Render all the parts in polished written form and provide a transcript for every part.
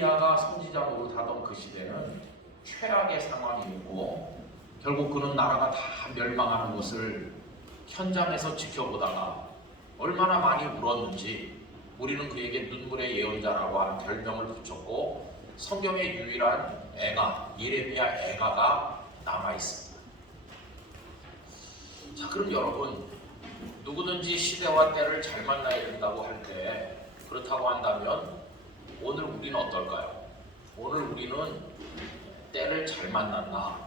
예레미야가 선지자 노릇하던 그 시대는 최악의 상황이었고 결국 그는 나라가 다 멸망하는 것을 현장에서 지켜보다가 얼마나 많이 울었는지 우리는 그에게 눈물의 예언자라고 하는 별명을 붙였고 성경의 유일한 애가 예레미야 애가가 남아있습니다. 자, 그럼 여러분, 누구든지 시대와 때를 잘 만나야 된다고 할 때 그렇다고 한다면 오늘 우리는 어떨까요? 오늘 우리는 때를 잘 만났나?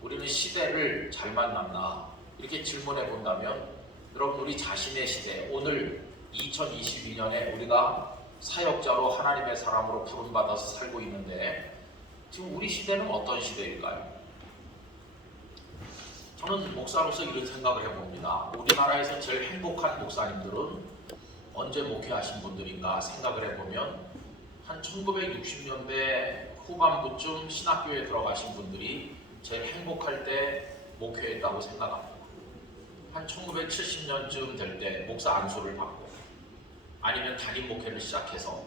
우리는 시대를 잘 만났나? 이렇게 질문해 본다면 여러분, 우리 자신의 시대, 오늘 2022년에 우리가 사역자로 하나님의 사람으로 부름받아서 살고 있는데 지금 우리 시대는 어떤 시대일까요? 저는 목사로서 이런 생각을 해봅니다. 우리나라에서 제일 행복한 목사님들은 언제 목회하신 분들인가 생각을 해보면 한 1960년대 후반부쯤 신학교에 들어가신 분들이 제일 행복할 때 목회했다고 생각합니다. 한 1970년쯤 될 때 목사 안수를 받고 아니면 담임 목회를 시작해서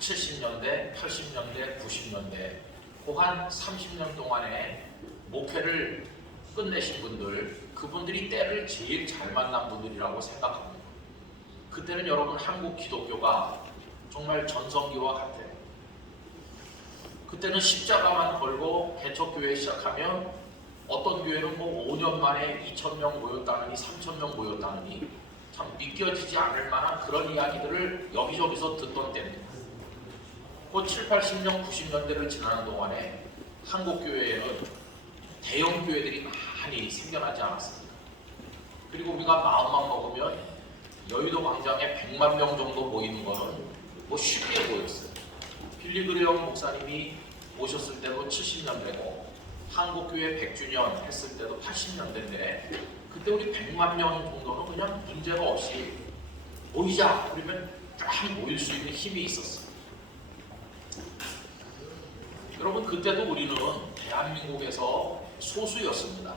70년대, 80년대, 90년대 한 30년 동안에 목회를 끝내신 분들, 그분들이 때를 제일 잘 만난 분들이라고 생각합니다. 그때는 여러분 한국 기독교가 정말 전성기와 같아요. 그때는 십자가만 걸고 개척교회 시작하면 어떤 교회는 뭐 5년 만에 2,000명 모였다느니 3,000명 모였다느니 참 믿겨지지 않을 만한 그런 이야기들을 여기저기서 듣던 때입니다. 그 7, 80년, 90년대를 지나는 동안에 한국 교회에는 대형 교회들이 많이 생겨나지 않았습니다. 그리고 우리가 마음만 먹으면 여의도 광장에 100만 명 정도 모이는 거는 뭐 쉽게 보였어요. 빌리그레엄 목사님이 오셨을 때도 70년대고 한국교회 100주년 했을 때도 80년대인데 그때 우리 100만 명 정도는 그냥 문제가 없이 모이자 그러면 쫙 모일 수 있는 힘이 있었어요. 여러분, 그때도 우리는 대한민국에서 소수였습니다.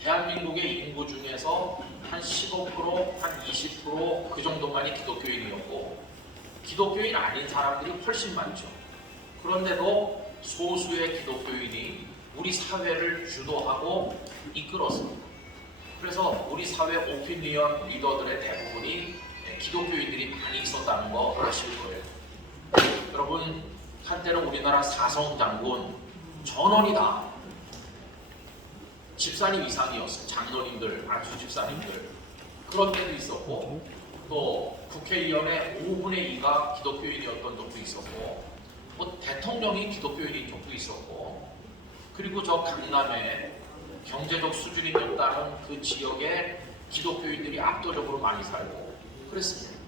대한민국의 인구 중에서 한 15%, 한 20% 그 정도만이 기독교인이었고 기독교인 아닌 사람들이 훨씬 많죠. 그런데도 소수의 기독교인이 우리 사회를 주도하고 이끌었습니다. 그래서 우리 사회 오피니언 리더들의 대부분이 기독교인들이 많이 있었다는 거 아실 거예요. 여러분, 한때는 우리나라 사성 장군 전원이 다 집사님 이상이었어요. 장로님들, 안수 집사님들 그런 때도 있었고 또 국회의원의 5분의 2가 기독교인이었던 적도 있었고 뭐 대통령이 기독교인인 적도 있었고 그리고 저 강남에 경제적 수준이 높다는 그 지역에 기독교인들이 압도적으로 많이 살고 그랬습니다.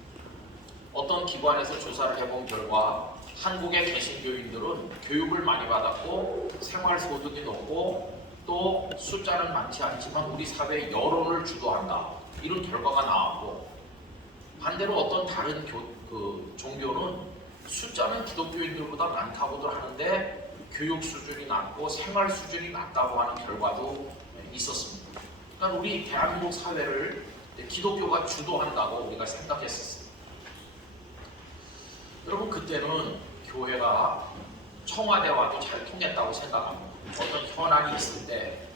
어떤 기관에서 조사를 해본 결과 한국의 개신교인들은 교육을 많이 받았고 생활소득이 높고 또 숫자는 많지 않지만 우리 사회의 여론을 주도한다. 이런 결과가 나왔고 반대로 어떤 다른 종교는 숫자는 기독교인들보다 많다고도 하는데 교육 수준이 낮고 생활 수준이 낮다고 하는 결과도 있었습니다. 그러니까 우리 대한민국 사회를 기독교가 주도한다고 우리가 생각했었어요. 여러분, 그때는 교회가 청와대와도 잘 통했다고 생각합니다. 어떤 현안이 있을 때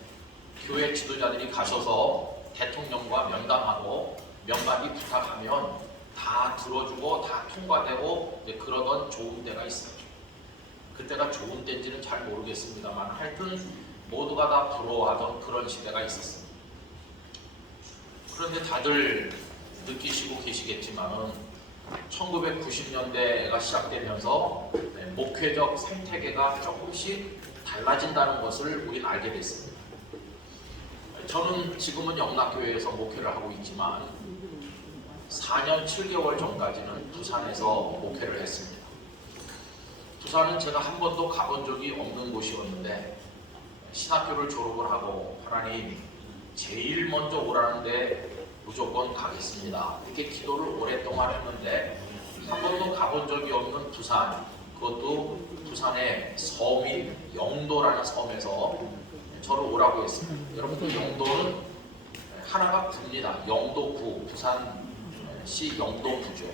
교회 지도자들이 가셔서 대통령과 면담하고 몇 마디 부탁하면 다 들어주고 다 통과되고 그러던 좋은 때가 있었죠. 그때가 좋은 때인지는 잘 모르겠습니다만 하여튼 모두가 다 부러워하던 그런 시대가 있었습니다. 그런데 다들 느끼시고 계시겠지만은 1990년대가 시작되면서 목회적 생태계가 조금씩 달라진다는 것을 우리는 알게 됐습니다. 저는 지금은 영락교회에서 목회를 하고 있지만 4년 7개월 전까지는 부산에서 목회를 했습니다. 부산은 제가 한 번도 가본 적이 없는 곳이었는데 신학교를 졸업을 하고 하나님 제일 먼저 오라는데 무조건 가겠습니다. 이렇게 기도를 오랫동안 했는데 한 번도 가본 적이 없는 부산, 그것도 부산의 섬인 영도라는 섬에서 저를 오라고 했습니다. 여러분, 그 영도는 하나가 부입니다. 영도구, 부산시 영도구죠.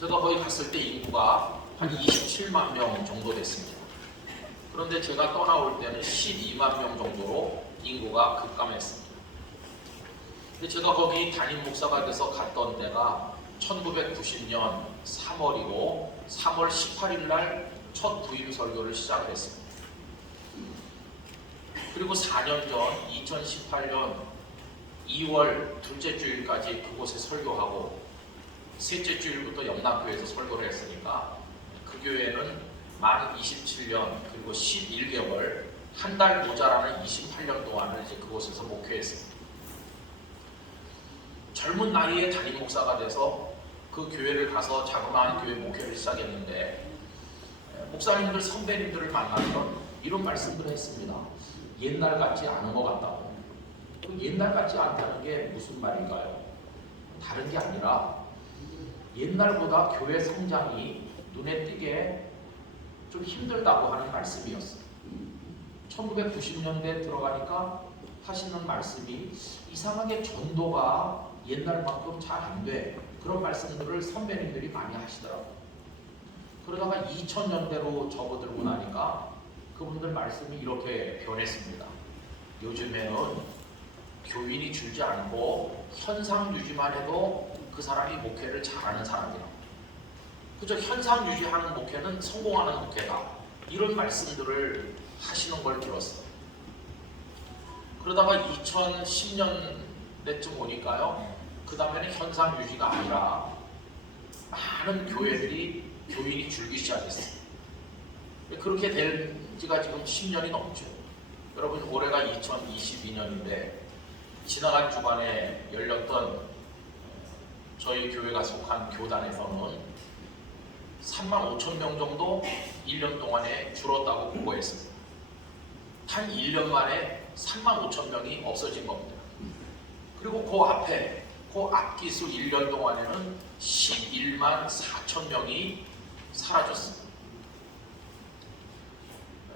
제가 거기 갔을 때 인구가 한 한 27만 명 정도 됐습니다. 그런데 제가 떠나올 때는 12만 명 정도로 인구가 급감했습니다. 근데 제가 거기 담임 목사가 돼서 갔던 때가 1990년 3월이고 3월 18일 날 첫 부임 설교를 시작을 했습니다. 그리고 4년 전 2018년 2월 둘째 주일까지 그곳에 설교하고 셋째 주일부터 영남교회에서 설교를 했으니까 그 교회는 만 27년 그리고 11개월 한 달 모자라는 28년 동안을 이제 그곳에서 목회했습니다. 젊은 나이에 담임 목사가 돼서 그 교회를 가서 자그마한 교회 목회를 시작했는데 목사님들 선배님들을 만나면 이런 말씀들을 했습니다. 옛날 같지 않은 것 같다고. 옛날 같지 않다는 게 무슨 말인가요? 다른 게 아니라 옛날보다 교회 성장이 눈에 띄게 좀 힘들다고 하는 말씀이었어요. 1990년대에 들어가니까 하시는 말씀이 이상하게 전도가 옛날만큼 잘 안 돼. 그런 말씀들을 선배님들이 많이 하시더라고요. 그러다가 2000년대로 접어들고 나니까 그분들 말씀이 이렇게 변했습니다. 요즘에는 교인이 줄지 않고 현상 유지만 해도 그 사람이 목회를 잘하는 사람이라. 그저 현상 유지하는 목회는 성공하는 목회다. 이런 말씀들을 하시는 걸 들었어요. 그러다가 2010년대쯤 오니까요. 그 다음에는 현상 유지가 아니라 많은 교회들이 교인이 줄기 시작했어요. 그렇게 된 지가 지금 10년이 넘죠. 여러분 올해가 2022년인데 지나간 주간에 열렸던 저희 교회가 속한 교단에서는 3만 5천 명 정도 1년 동안에 줄었다고 보고했습니다. 단 1년 만에 3만 5천 명이 없어진 겁니다. 그리고 그 앞에 그 앞기수 1년 동안에는 11만 4천 명이 사라졌습니다.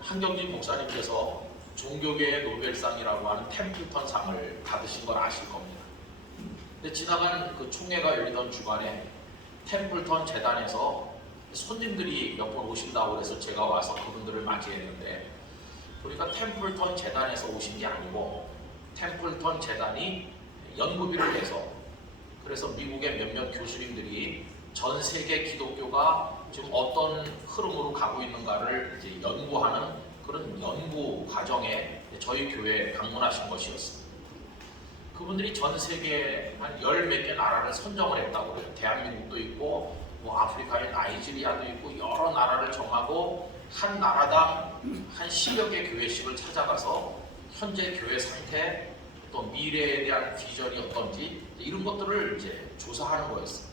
한경진 목사님께서 종교계의 노벨상이라고 하는 템플턴 상을 받으신 걸 아실 겁니다. 근데 지나간 그 총회가 열리던 주간에 템플턴 재단에서 손님들이 몇 번 오신다고 해서 제가 와서 그분들을 맞이했는데 보니까 템플턴 재단에서 오신 게 아니고 템플턴 재단이 연구비를 내서 그래서 미국의 몇몇 교수님들이 전 세계 기독교가 지금 어떤 흐름으로 가고 있는가를 이제 연구하는 그런 연구 과정에 저희 교회에 방문하신 것이었습니다. 그분들이 전 세계 한 열 몇 개 나라를 선정을 했다고 그래요. 대한민국도 있고 뭐 아프리카의 나이지리아도 있고 여러 나라를 정하고 한 나라당 한 10여 개 교회씩을 찾아가서 현재 교회 상태 또 미래에 대한 비전이 어떤지 이런 것들을 이제 조사하는 거였어요.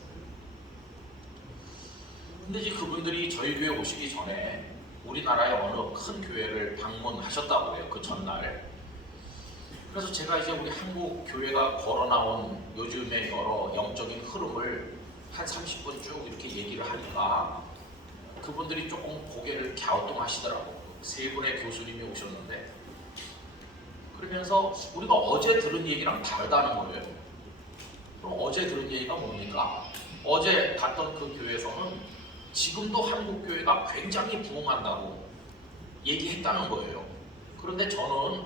근데 이제 그분들이 저희 교회 오시기 전에 우리나라의 어느 큰 교회를 방문하셨다고 해요. 그 전날. 그래서 제가 이제 우리 한국 교회가 걸어나온 요즘의 여러 영적인 흐름을 한 30분 쭉 이렇게 얘기를 하니까 그분들이 조금 고개를 갸우뚱하시더라고요. 세 분의 교수님이 오셨는데 그러면서 우리가 어제 들은 얘기랑 다르다는 거예요. 그럼 어제 들은 얘기가 뭡니까? 어제 갔던 그 교회에서는 지금도 한국 교회가 굉장히 부흥한다고 얘기했다는 거예요. 그런데 저는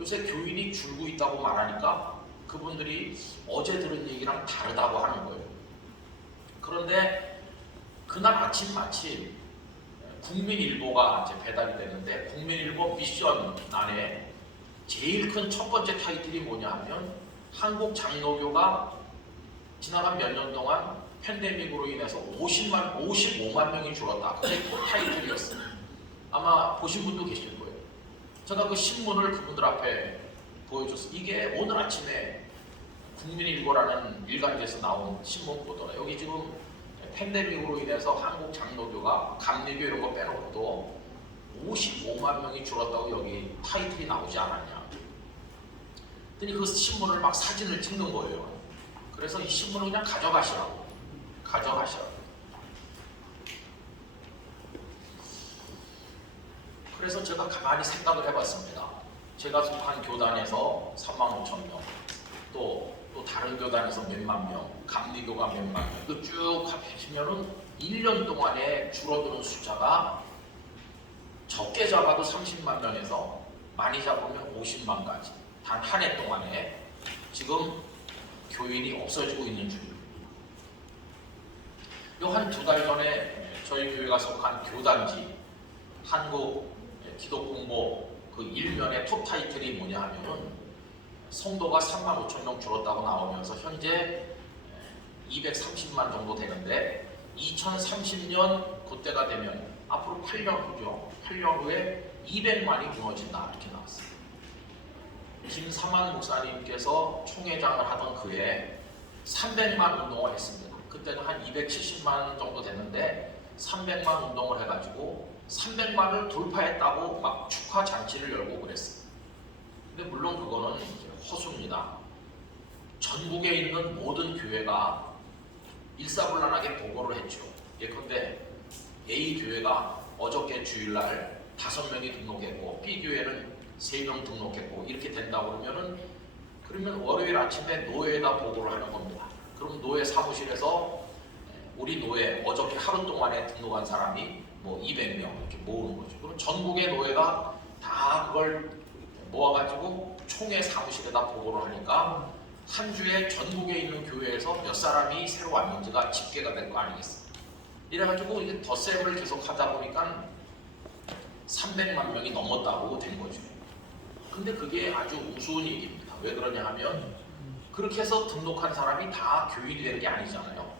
요새 교인이 줄고 있다고 말하니까 그분들이 어제 들은 얘기랑 다르다고 하는 거예요. 그런데 그날 아침 마침 국민일보가 이제 배달이 됐는데 국민일보 미션 안에 제일 큰 첫 번째 타이틀이 뭐냐 하면 한국 장로교가 지나간 몇 년 동안 팬데믹으로 인해서 55만 명이 줄었다. 그게 그 타이틀이었어요. 아마 보신 분도 계실 거예요. 제가 그 신문을 그분들 앞에 보여줬어요. 이게 오늘 아침에 국민일보라는 일간지에서 나온 신문 보더라. 여기 지금 팬데믹으로 인해서 한국 장로교가 감리교 이런 거 빼놓고도 55만 명이 줄었다고 여기 타이틀이 나오지 않았냐. 그랬더니 그 신문을 막 사진을 찍는 거예요. 그래서 이 신문을 그냥 가져가시라고. 그래서 제가 가만히 생각을 해봤습니다. 제가 속한 교단에서 3만 5천 명, 또 다른 교단에서 몇만 명, 감리교가 몇만 명, 이거 쭉 합치면은 1년 동안에 줄어드는 숫자가 적게 잡아도 30만 명에서 많이 잡으면 50만까지 단 한 해 동안에 지금 교인이 없어지고 있는 중입니다. 요 한 두 달 전에 저희 교회가 속한 교단지 한국 기독공보 그 일면의 톱 타이틀이 뭐냐 하면은 성도가 3만 5천 명 줄었다고 나오면서 현재 230만 정도 되는데 2030년 그때가 되면 앞으로 8년 후죠. 8년 후에 200만이 무너진다 이렇게 나왔어요. 김사만 목사님께서 총회장을 하던 그해 300만 운동을 했습니다. 그때는 한 270만 정도 됐는데 300만 운동을 해가지고 300만을 돌파했다고 막 축하 잔치를 열고 그랬어요. 근데 물론 그거는 허수입니다. 전국에 있는 모든 교회가 일사불란하게 보고를 했죠. 예컨대 A 교회가 어저께 주일날 5명이 등록했고 B 교회는 3명 등록했고 이렇게 된다고 그러면 월요일 아침에 노회에다 보고를 하는 겁니다. 그럼 노회 사무실에서 우리 노회 어저께 하루 동안에 등록한 사람이 뭐 200명 이렇게 모으는 거죠. 그럼 전국의 노회가 다 그걸 모아가지고 총회 사무실에다 보고를 하니까 한 주에 전국에 있는 교회에서 몇 사람이 새로 왔는지가 집계가 될 거 아니겠습니까? 이래가지고 이게 덧셈을 계속 하다 보니까 300만 명이 넘었다고 된 거죠. 근데 그게 아주 우스운 얘기입니다. 왜 그러냐 하면 그렇게 해서 등록한 사람이 다 교인이 되는 게 아니잖아요.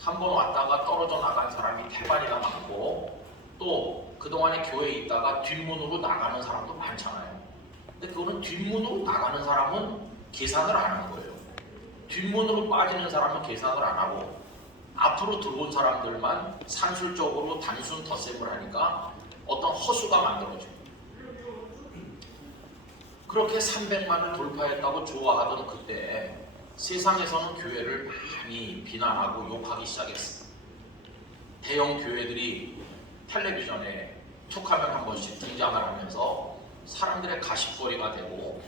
한 번 왔다가 떨어져 나간 사람이 대반이나 많고 또 그동안에 교회에 있다가 뒷문으로 나가는 사람도 많잖아요. 근데 그거는 뒷문으로 나가는 사람은 계산을 안 하는 거예요. 뒷문으로 빠지는 사람은 계산을 안 하고 앞으로 들어온 사람들만 산술적으로 단순 덧셈을 하니까 어떤 허수가 만들어져요. 그렇게 300만을 돌파했다고 좋아하던 그때 세상에서는 교회를 많이 비난하고 욕하기 시작했습니다. 대형 교회들이 텔레비전에 툭하면 한 번씩 등장을 하면서 사람들의 가십거리가 되고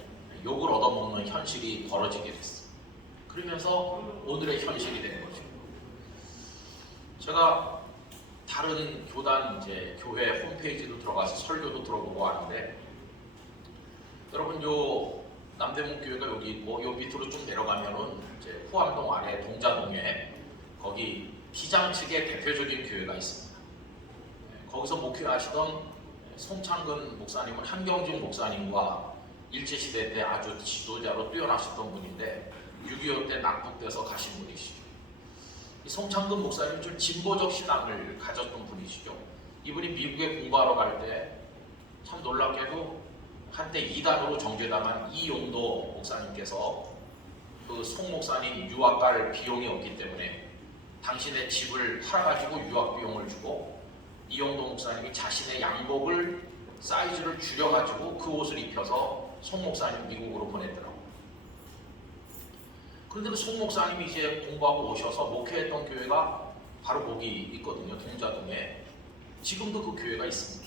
욕을 얻어먹는 현실이 벌어지게 됐어요. 그러면서 오늘의 현실이 된 거죠. 제가 다른 교단 교회 홈페이지도 들어가서 설교도 들어보고 하는데 여러분 요 남대문 교회가 여기 있고 요 밑으로 좀 내려가면은 이제 후암동 아래 동자동에 거기 기장 측의 대표적인 교회가 있습니다. 거기서 목회하시던 송창근 목사님은 한경중 목사님과 일제시대 때 아주 지도자로 뛰어나셨던 분인데 6.25 때 낙북돼서 가신 분이시죠. 이 송창근 목사님 좀 진보적 신앙을 가졌던 분이시죠. 이분이 미국에 공부하러 갈 때 참 놀랍게도 한때 이단으로 정죄당한 이용도 목사님께서 그 송 목사님 유학 갈 비용이 없기 때문에 당신의 집을 팔아가지고 유학 비용을 주고 이용도 목사님이 자신의 양복을 사이즈를 줄여가지고 그 옷을 입혀서 송 목사님 미국으로 보냈더라고요. 그런데 그 송 목사님이 이제 공부하고 오셔서 목회했던 교회가 바로 거기 있거든요. 동자동에. 지금도 그 교회가 있습니다.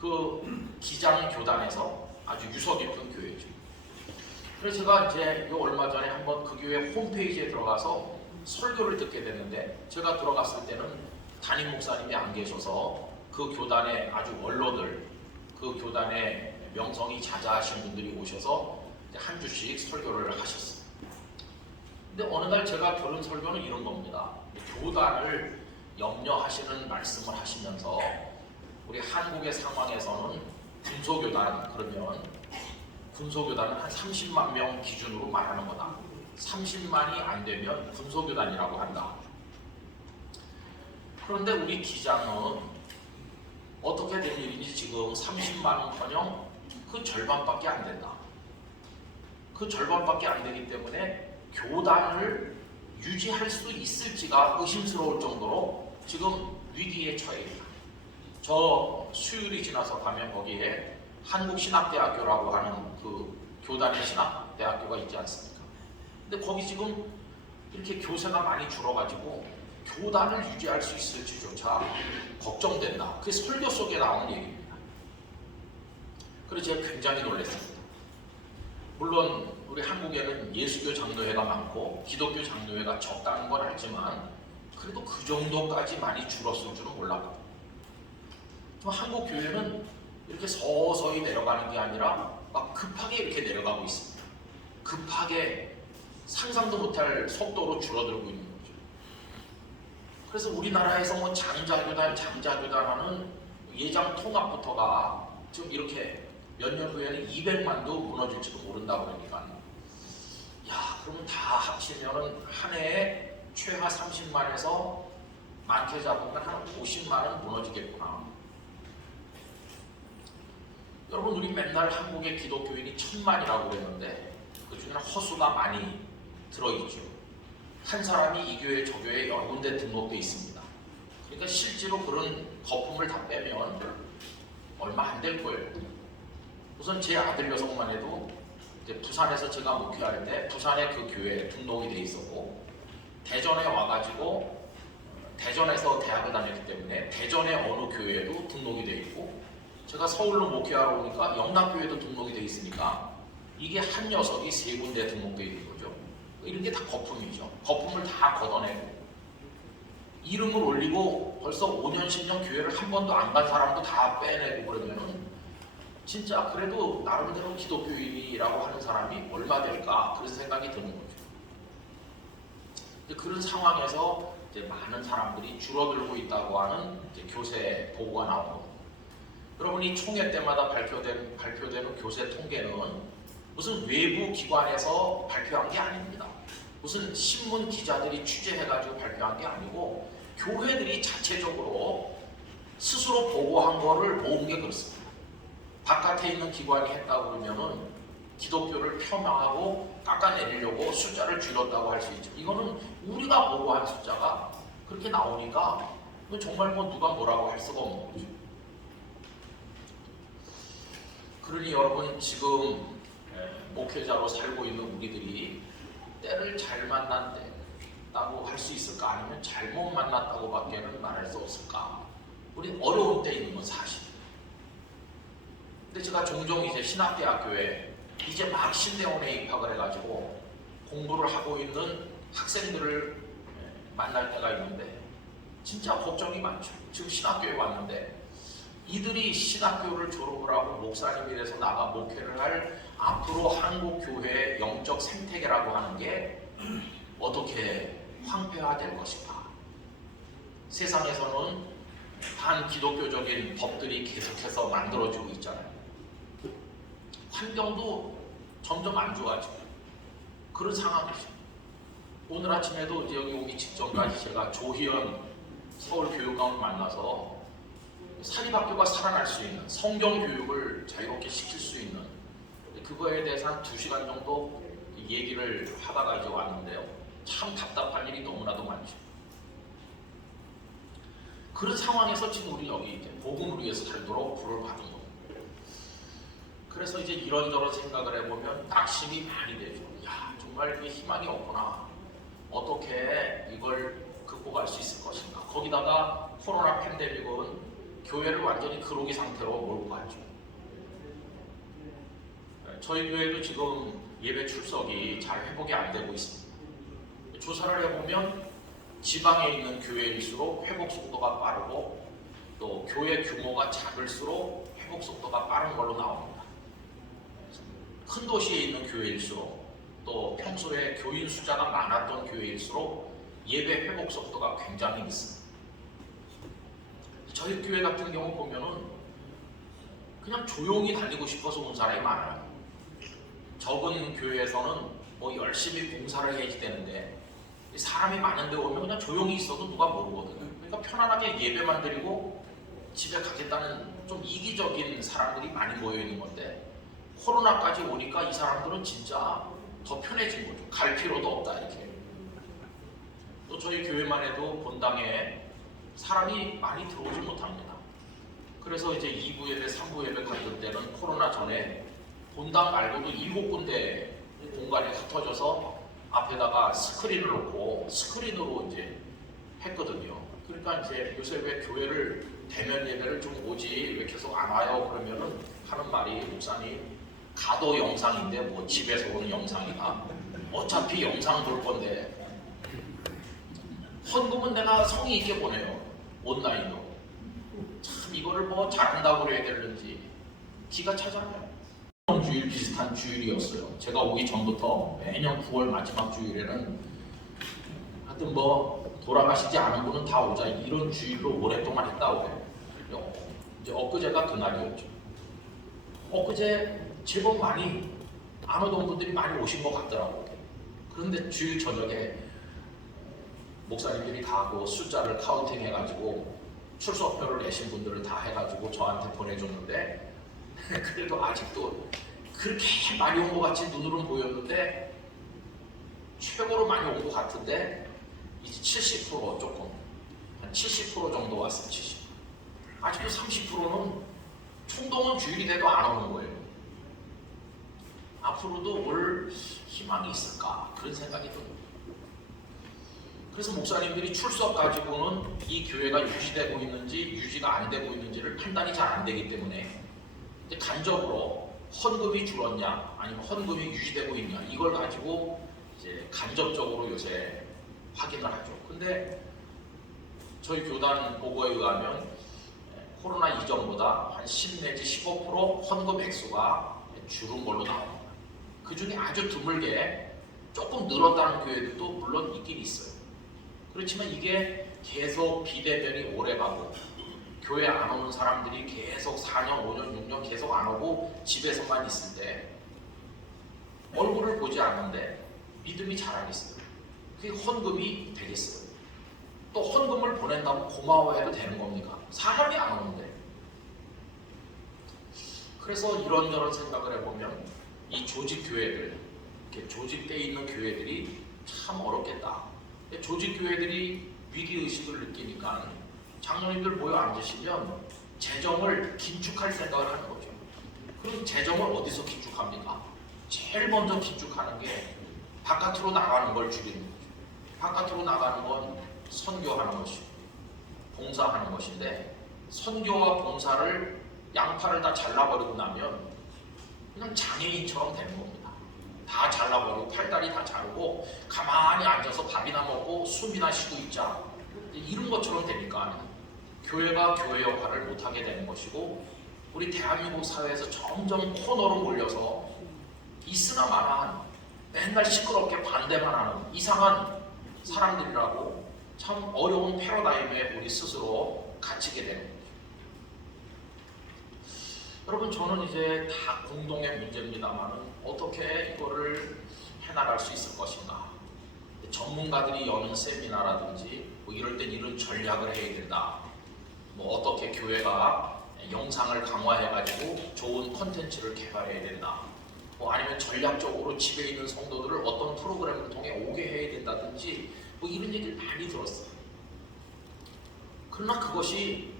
그 기장교단에서 아주 유서 깊은 교회죠. 그래서 제가 이제 얼마 전에 한번 그 교회 홈페이지에 들어가서 설교를 듣게 됐는데 제가 들어갔을 때는 담임 목사님이 안 계셔서 그 교단의 아주 원로들, 그 교단의 명성이 자자하신 분들이 오셔서 한 주씩 설교를 하셨어요. 근데 어느 날 제가 들은 설교는 이런 겁니다. 교단을 염려하시는 말씀을 하시면서 우리 한국의 상황에서는 군소교단 그러면 군소교단은 한 30만 명 기준으로 말하는 거다. 30만이 안 되면 군소교단이라고 한다. 그런데 우리 기장은 어떻게 된 일인지 지금 30만은커녕 그 절반밖에 안 된다. 그 절반밖에 안 되기 때문에 교단을 유지할 수 있을지가 의심스러울 정도로 지금 위기에 처해 있다. 저 수요일이 지나서 가면 거기에 한국신학대학교라고 하는 그 교단의 신학대학교가 있지 않습니까? 근데 거기 지금 이렇게 교세가 많이 줄어가지고 교단을 유지할 수 있을지조차 걱정된다. 그게 설교 속에 나온 얘기입니다. 그래서 제가 굉장히 놀랐습니다. 물론 우리 한국에는 예수교 장로회가 많고 기독교 장로회가 적다는 건 알지만 그래도 그 정도까지 많이 줄었을 줄은 몰랐거든요. 한국 교회는 이렇게 서서히 내려가는 게 아니라 막 급하게 이렇게 내려가고 있습니다. 급하게 상상도 못할 속도로 줄어들고 있는 거죠. 그래서 우리나라에서 뭐 장자교단 하는 예장 통합부터가 지금 이렇게 몇 년 후에는 200만도 무너질지도 모른다 그러니까, 야, 그러면 다 합치면은 한 해에 최하 30만에서 많게 잡으면 한 50만은 무너지겠구나. 여러분, 우리 맨날 한국의 기독교인이 1000만이라고 그랬는데 그 중에는 허수가 많이 들어있죠. 한 사람이 이 교회 저 교회 여러 군데 등록돼 있습니다. 그러니까 실제로 그런 거품을 다 빼면 얼마 안 될 거예요. 우선 제 아들 녀석만 해도 이제 부산에서 제가 목회할 때 부산에 그 교회에 등록이 돼 있었고, 대전에 와가지고 대전에서 대학을 다녔기 때문에 대전의 어느 교회에도 등록이 돼 있고, 제가 서울로 목회하러 오니까 영남교회도 등록이 돼 있으니까 이게 한 녀석이 3군데 등록돼 있는 거죠. 이런 게 다 거품이죠. 거품을 다 걷어내고 이름을 올리고 벌써 5년 10년 교회를 한 번도 안 간 사람도 다 빼내고 그러면은 진짜 그래도 나름대로 기독교인이라고 하는 사람이 얼마 될까, 그런 생각이 드는 거죠. 그런 상황에서 이제 많은 사람들이 줄어들고 있다고 하는 이제 교세 보고가 나옵니다. 여러분이 총회 때마다 발표되는 교세 통계는 무슨 외부 기관에서 발표한 게 아닙니다. 무슨 신문 기자들이 취재해가지고 발표한 게 아니고 교회들이 자체적으로 스스로 보고한 거를 모은 게 그렇습니다. 바깥에 있는 기관이 했다고 그러면은 기독교를 폄하하고 깎아내리려고 숫자를 줄였다고 할 수 있죠. 이거는 우리가 보고한 숫자가 그렇게 나오니까 정말 뭐 누가 뭐라고 할 수가 없는 거죠. 그러니 여러분, 지금 목회자로 살고 있는 우리들이 때를 잘 만났다고 할 수 있을까, 아니면 잘못 만났다고 밖에는 말할 수 없을까? 우리 어려운 때 있는 건 사실입니다. 근데 제가 종종 이제 신학대학교에 이제 막 신대원에 입학을 해가지고 공부를 하고 있는 학생들을 만날 때가 있는데 진짜 걱정이 많죠. 지금 신학교에 왔는데 이들이 신학교를 졸업을 하고 목사님이 돼서 나가 목회를 할 앞으로 한국 교회의 영적 생태계라고 하는 게 어떻게 황폐화될 것인가. 세상에서는 반기독교적인 법들이 계속해서 만들어지고 있잖아요. 환경도 점점 안 좋아지고 그런 상황이죠. 오늘 아침에도 이제 여기 오기 직전까지 제가 조희연 서울교육감을 만나서 사립학교가 살아날 수 있는 성경 교육을 자유롭게 시킬 수 있는 그거에 대해서 한 2시간 정도 얘기를 하다가 이제 왔는데요. 참 답답한 일이 너무나도 많죠. 그런 상황에서 지금 우리 여기 이제 복음을 위해서 살도록 부를 받은 겁니다. 그래서 이제 이런저런 생각을 해보면 낙심이 많이 되죠. 야, 정말 이게 희망이 없구나. 어떻게 이걸 극복할 수 있을 것인가. 거기다가 코로나 팬데믹은 교회를 완전히 그로기 상태로 몰고 갔죠. 저희 교회도 지금 예배 출석이 잘 회복이 안 되고 있습니다. 조사를 해보면 지방에 있는 교회일수록 회복 속도가 빠르고 또 교회 규모가 작을수록 회복 속도가 빠른 걸로 나옵니다. 큰 도시에 있는 교회일수록 또 평소에 교인 숫자가 많았던 교회일수록 예배 회복 속도가 굉장히 있습니다. 저희 교회 같은 경우 보면은 그냥 조용히 다니고 싶어서 온 사람이 많아요. 적은 교회에서는 뭐 열심히 봉사를 해야지 되는데 사람이 많은데 오면 그냥 조용히 있어도 누가 모르거든요. 그러니까 편안하게 예배만 드리고 집에 가겠다는 좀 이기적인 사람들이 많이 모여 있는 건데 코로나까지 오니까 이 사람들은 진짜 더 편해진 거죠. 갈 필요도 없다 이렇게. 또 저희 교회만 해도 본당에 사람이 많이 들어오지 못합니다. 그래서 이제 2부 예배, 3부 예배 갔을 때는 코로나 전에 본당 말고도 7군데 공간이 흩어져서 앞에다가 스크린을 놓고 스크린으로 이제 했거든요. 그러니까 이제 요새 왜 교회를 대면 예배를 좀 오지 왜 계속 안 와요? 그러면은 하는 말이 목사님 가도 영상인데 뭐 집에서 오는 영상이나 어차피 영상 볼 건데 헌금은 내가 성의 있게 보내요. 온라인으로. 참 이거를 뭐 잘한다고 그래야 되는지 기가 차잖아요. 주일 비슷한 주일이었어요. 제가 오기 전부터 매년 9월 마지막 주일에는 하여튼 뭐 돌아가시지 않은 분은 다 오자 이런 주일로 오랫동안 했다고 해요. 이제 엊그제가 그날이었죠. 엊그제 제법 많이 안 오던 분들이 많이 오신 것 같더라고요. 그런데 주일 저녁에 목사님들이 다 그 숫자를 카운팅 해가지고 출석표를 내신 분들을 다 해가지고 저한테 보내줬는데 그래도 아직도 그렇게 많이 온 것 같이 눈으로는 보였는데 최고로 많이 온 것 같은데 이제 70% 조금 한 70% 정도 왔어요. 70%. 아직도 30%는 총동원 주일이 돼도 안 오는 거예요. 앞으로도 올 희망이 있을까 그런 생각이 듭니다. 그래서 목사님들이 출석 가지고는 이 교회가 유지되고 있는지 유지가 안 되고 있는지를 판단이 잘 안 되기 때문에 이제 간접으로 헌금이 줄었냐 아니면 헌금이 유지되고 있냐 이걸 가지고 이제 간접적으로 요새 확인을 하죠. 근데 저희 교단 보고에 의하면 코로나 이전보다 한 10 내지 15% 헌금 액수가 줄은 걸로 나옵니다. 그 중에 아주 드물게 조금 늘었다는 교회들도 물론 있긴 있어요. 그렇지만 이게 계속 비대면이 오래가고 교회 안 오는 사람들이 계속 4년, 5년, 6년 계속 안 오고 집에서만 있을 때 얼굴을 보지 않는데 믿음이 자라겠어요. 그게 헌금이 되겠어요. 또 헌금을 보낸다고 고마워해도 되는 겁니까? 사람이 안 오는데. 그래서 이런저런 생각을 해보면 이 조직교회들, 이렇게 조직되어 있는 교회들이 참 어렵겠다. 조직교회들이 위기의식을 느끼니까 장로님들 모여 앉으시면 재정을 긴축할 생각을 하는 거죠. 그럼 재정을 어디서 긴축합니까? 제일 먼저 긴축하는 게 바깥으로 나가는 걸 줄이는 거죠. 바깥으로 나가는 건 선교하는 것이고 봉사하는 것인데 선교와 봉사를 양팔을 다 잘라버리고 나면 그냥 장애인처럼 되는 겁니다. 다 잘라버리고 팔다리 다 자르고 가만히 앉아서 밥이나 먹고 숨이나 쉬고 있자 이런 것처럼 되니까 교회가 교회 역할을 못하게 되는 것이고 우리 대한민국 사회에서 점점 코너로 몰려서 있으나 마나한 맨날 시끄럽게 반대만 하는 이상한 사람들이라고 참 어려운 패러다임에 우리 스스로 갇히게 되는 거죠. 여러분 저는 이제 다 공동의 문제입니다만 어떻게 이거를 해나갈 수 있을 것인가. 전문가들이 여는 세미나라든지 뭐 이럴 땐 이런 전략을 해야 된다. 뭐 어떻게 교회가 영상을 강화해가지고 좋은 컨텐츠를 개발해야 된다. 뭐 아니면 전략적으로 집에 있는 성도들을 어떤 프로그램을 통해 오게 해야 된다든지 뭐 이런 얘기를 많이 들었어요. 그러나 그것이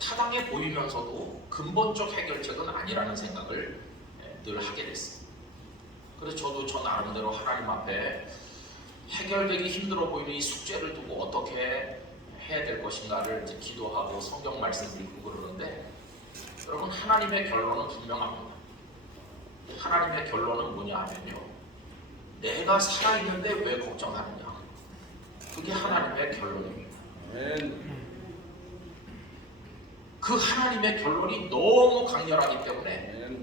타당해 보이면서도 근본적 해결책은 아니라는 생각을 늘 하게 됐습니다. 그래서 저도 저 나름대로 하나님 앞에 해결되기 힘들어 보이는 이 숙제를 두고 어떻게 해야 될 것인가를 이제 기도하고 성경 말씀 읽고 그러는데 여러분 하나님의 결론은 분명합니다. 하나님의 결론은 뭐냐 하면요. 내가 살아있는데 왜 걱정하느냐. 그게 하나님의 결론입니다. 그 하나님의 결론이 너무 강렬하기 때문에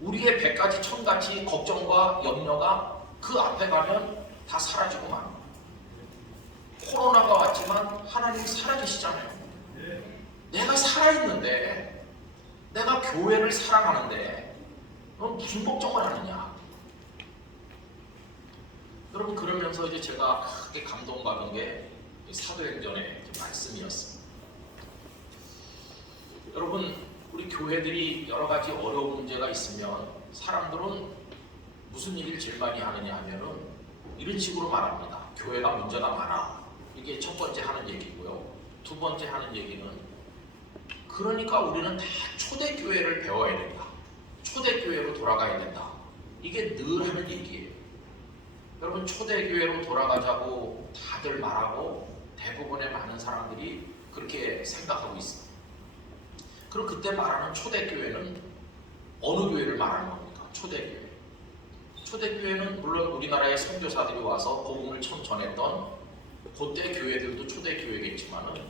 우리의 100가지 1000가지 걱정과 염려가 그 앞에 가면 다 사라지고 맙니다. 코로나가 왔지만 하나님이 사라지시잖아요. 내가 살아있는데 내가 교회를 사랑하는데 넌 무슨 걱정을 하느냐. 여러분 그러면서 이제 제가 크게 감동받은 게 사도행전의 말씀이었습니다. 여러분 우리 교회들이 여러 가지 어려운 문제가 있으면 사람들은 무슨 얘기를 제일 많이 하느냐 하면은 이런 식으로 말합니다. 교회가 문제가 많아. 이게 첫 번째 하는 얘기고요. 두 번째 하는 얘기는 그러니까 우리는 다 초대교회를 배워야 된다. 초대교회로 돌아가야 된다. 이게 늘 하는 얘기예요. 여러분 초대교회로 돌아가자고 다들 말하고 대부분의 많은 사람들이 그렇게 생각하고 있습니다. 그럼 그때 말하는 초대교회는 어느 교회를 말하는 겁니까? 초대교회. 초대교회는 물론 우리나라의 선교사들이 와서 복음을 처음 전했던 그때 교회들도 초대교회겠지만은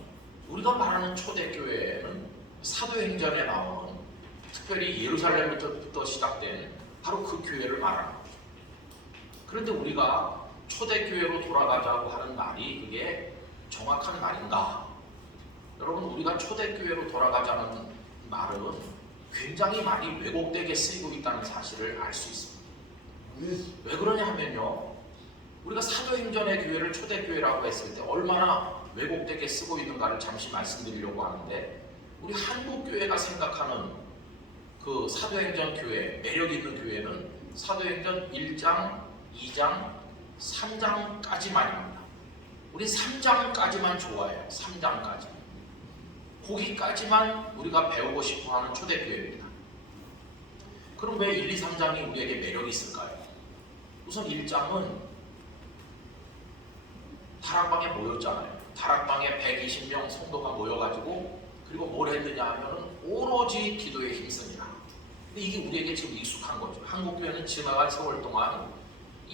우리가 말하는 초대교회는 사도행전에 나오는 특별히 예루살렘부터 시작된 바로 그 교회를 말하는 거죠. 그런데 우리가 초대교회로 돌아가자고 하는 말이 그게 정확한 말인가? 여러분, 우리가 초대교회로 돌아가자는 말은 굉장히 많이 왜곡되게 쓰이고 있다는 사실을 알 수 있습니다. 왜 그러냐 하면요, 우리가 사도행전의 교회를 초대교회라고 했을 때 얼마나 왜곡되게 쓰고 있는가를 잠시 말씀드리려고 하는데, 우리 한국교회가 생각하는 그 사도행전 교회, 매력 있는 교회는 사도행전 1장, 2장, 3장까지만입니다. 우리 3장까지만 좋아해요. 3장까지. 거기까지만 우리가 배우고 싶어하는 초대교회입니다. 그럼 왜 1, 2, 3장이 우리에게 매력이 있을까요? 우선 1장은 다락방에 모였잖아요. 다락방에 120명 성도가 모여가지고 그리고 뭘 했느냐 하면 오로지 기도에 힘쓰니라. 근데 이게 우리에게 지금 익숙한 거죠. 한국교회는 지나간 세월 동안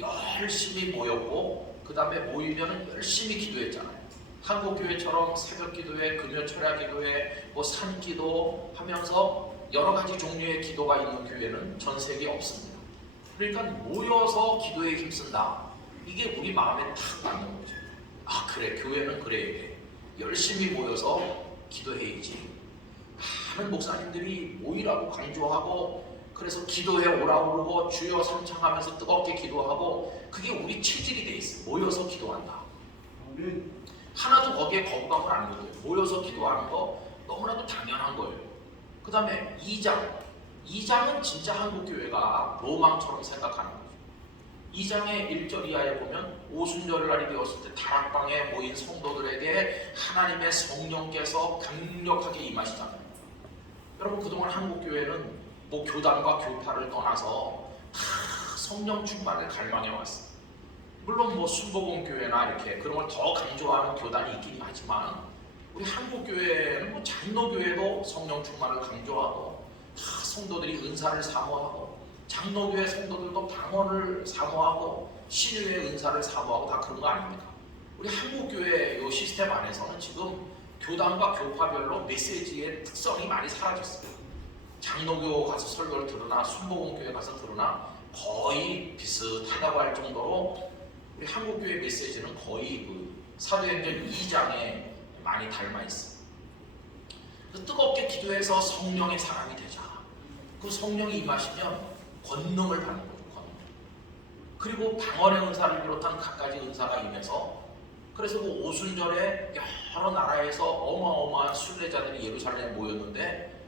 열심히 모였고 그 다음에 모이면 열심히 기도했잖아요. 한국교회처럼 새벽기도회, 금요철야기도회, 뭐 산기도 하면서 여러 가지 종류의 기도가 있는 교회는 전 세계에 없습니다. 그러니까 모여서 기도에 힘쓴다. 이게 우리 마음에 탁 맞는 거죠. 아, 그래, 교회는 그래. 열심히 모여서 기도해야지. 많은 목사님들이 모이라고 강조하고 그래서 기도해 오라고 그러고 주여 삼창하면서 뜨겁게 기도하고 그게 우리 체질이 돼 있어요. 모여서 기도한다. 하나도 거기에 거부감을 안 느껴요. 모여서 기도하는 거 너무나도 당연한 거예요. 그 다음에 2장은 진짜 한국교회가 로망처럼 생각하는 거죠. 2장의 1절 이하에 보면 오순절 날이 되었을 때 다락방에 모인 성도들에게 하나님의 성령께서 강력하게 임하시잖아요. 여러분, 그동안 한국교회는 뭐 교단과 교파를 떠나서 다 성령 충만을 갈망해 왔어요. 물론 뭐 순복음교회나 이렇게 그런 걸 더 강조하는 교단이 있긴 하지만 우리 한국교회는 뭐 장로교회도 성령 충만을 강조하고 다 성도들이 은사를 사모하고 장로교회 성도들도 방언을 사모하고 신유의 은사를 사모하고 다 그런 거 아닙니까? 우리 한국교회 이 시스템 안에서는 지금 교단과 교파별로 메시지의 특성이 많이 사라졌어요. 장로교 가서 설교를 들으나 순복음교회 가서 들으나 거의 비슷하다고 할 정도로 우리 한국교회 메시지는 거의 그 사도행전 2장에 많이 닮아 있어요. 뜨겁게 기도해서 성령의 사람이 되자. 그 성령이 임하시면 권능을 받는 거죠. 권능. 그리고 방언의 은사를 비롯한 갖가지 은사가 임해서 그래서 그 오순절에 여러 나라에서 어마어마한 순례자들이 예루살렘에 모였는데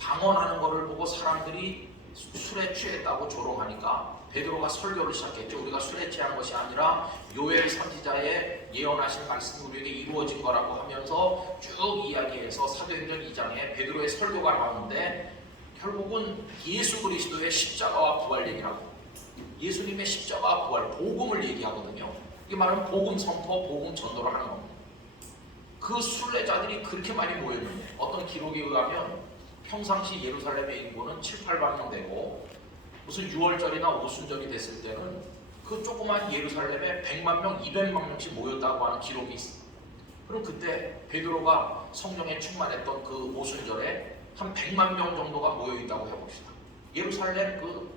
방언하는 것을 보고 사람들이 술에 취했다고 조롱하니까 베드로가 설교를 시작했죠. 우리가 술에 취한 것이 아니라 요엘 선지자의 예언하신 말씀이 우리에게 이루어진 거라고 하면서 쭉 이야기해서 사도행전 2장에 베드로의 설교가 나오는데 결국은 예수 그리스도의 십자가와 부활 얘기라고, 예수님의 십자가와 부활, 복음을 얘기하거든요. 이게 말하면 복음 선포, 복음 전도를 하는 겁니다. 그 순례자들이 그렇게 많이 모였는데 어떤 기록에 의하면 평상시 예루살렘의 인구는 7, 8만 명 되고 무슨 6월절이나 오순절이 됐을 때는 그 조그만 예루살렘에 100만 명, 200만 명씩 모였다고 하는 기록이 있습니다. 그럼 그때 베드로가 성령에 충만했던 그 오순절에 한 100만 명 정도가 모여있다고 해봅시다. 예루살렘 그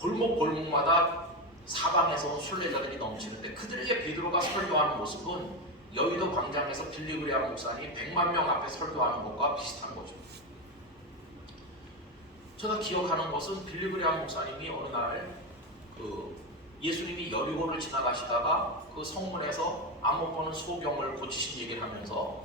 골목골목마다 사방에서 순례자들이 넘치는데 그들에게 베드로가 설교하는 모습은 여의도 광장에서 빌리그레암 목사님이 100만 명 앞에 설교하는 것과 비슷한 거죠. 제가 기억하는 것은 빌리그레암 목사님이 어느 날 그 예수님이 여리고를 지나가시다가 그 성문에서 안 못 보는 소경을 고치신 얘기를 하면서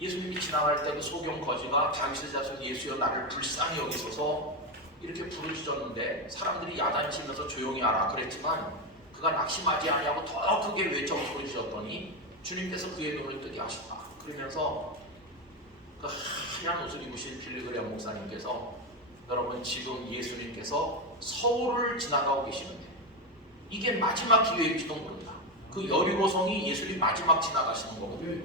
예수님이 지나갈 때 그 소경 거지가 다윗의 자손 예수여 나를 불쌍히 여기소서 이렇게 부르짖었는데 사람들이 야단치면서 조용히 하라 그랬지만 그가 낙심하지 아니하고 더 크게 외쳐 부르짖었더니 주님께서 그의 눈을 뜨게 하셨다. 그러면서 그 하얀 옷을 입으신 빌리그레암 목사님께서 여러분 지금 예수님께서 서울을 지나가고 계시는데 이게 마지막 기회일지도 모른다. 그 여리고성이 예수님 마지막 지나가시는 거거든요.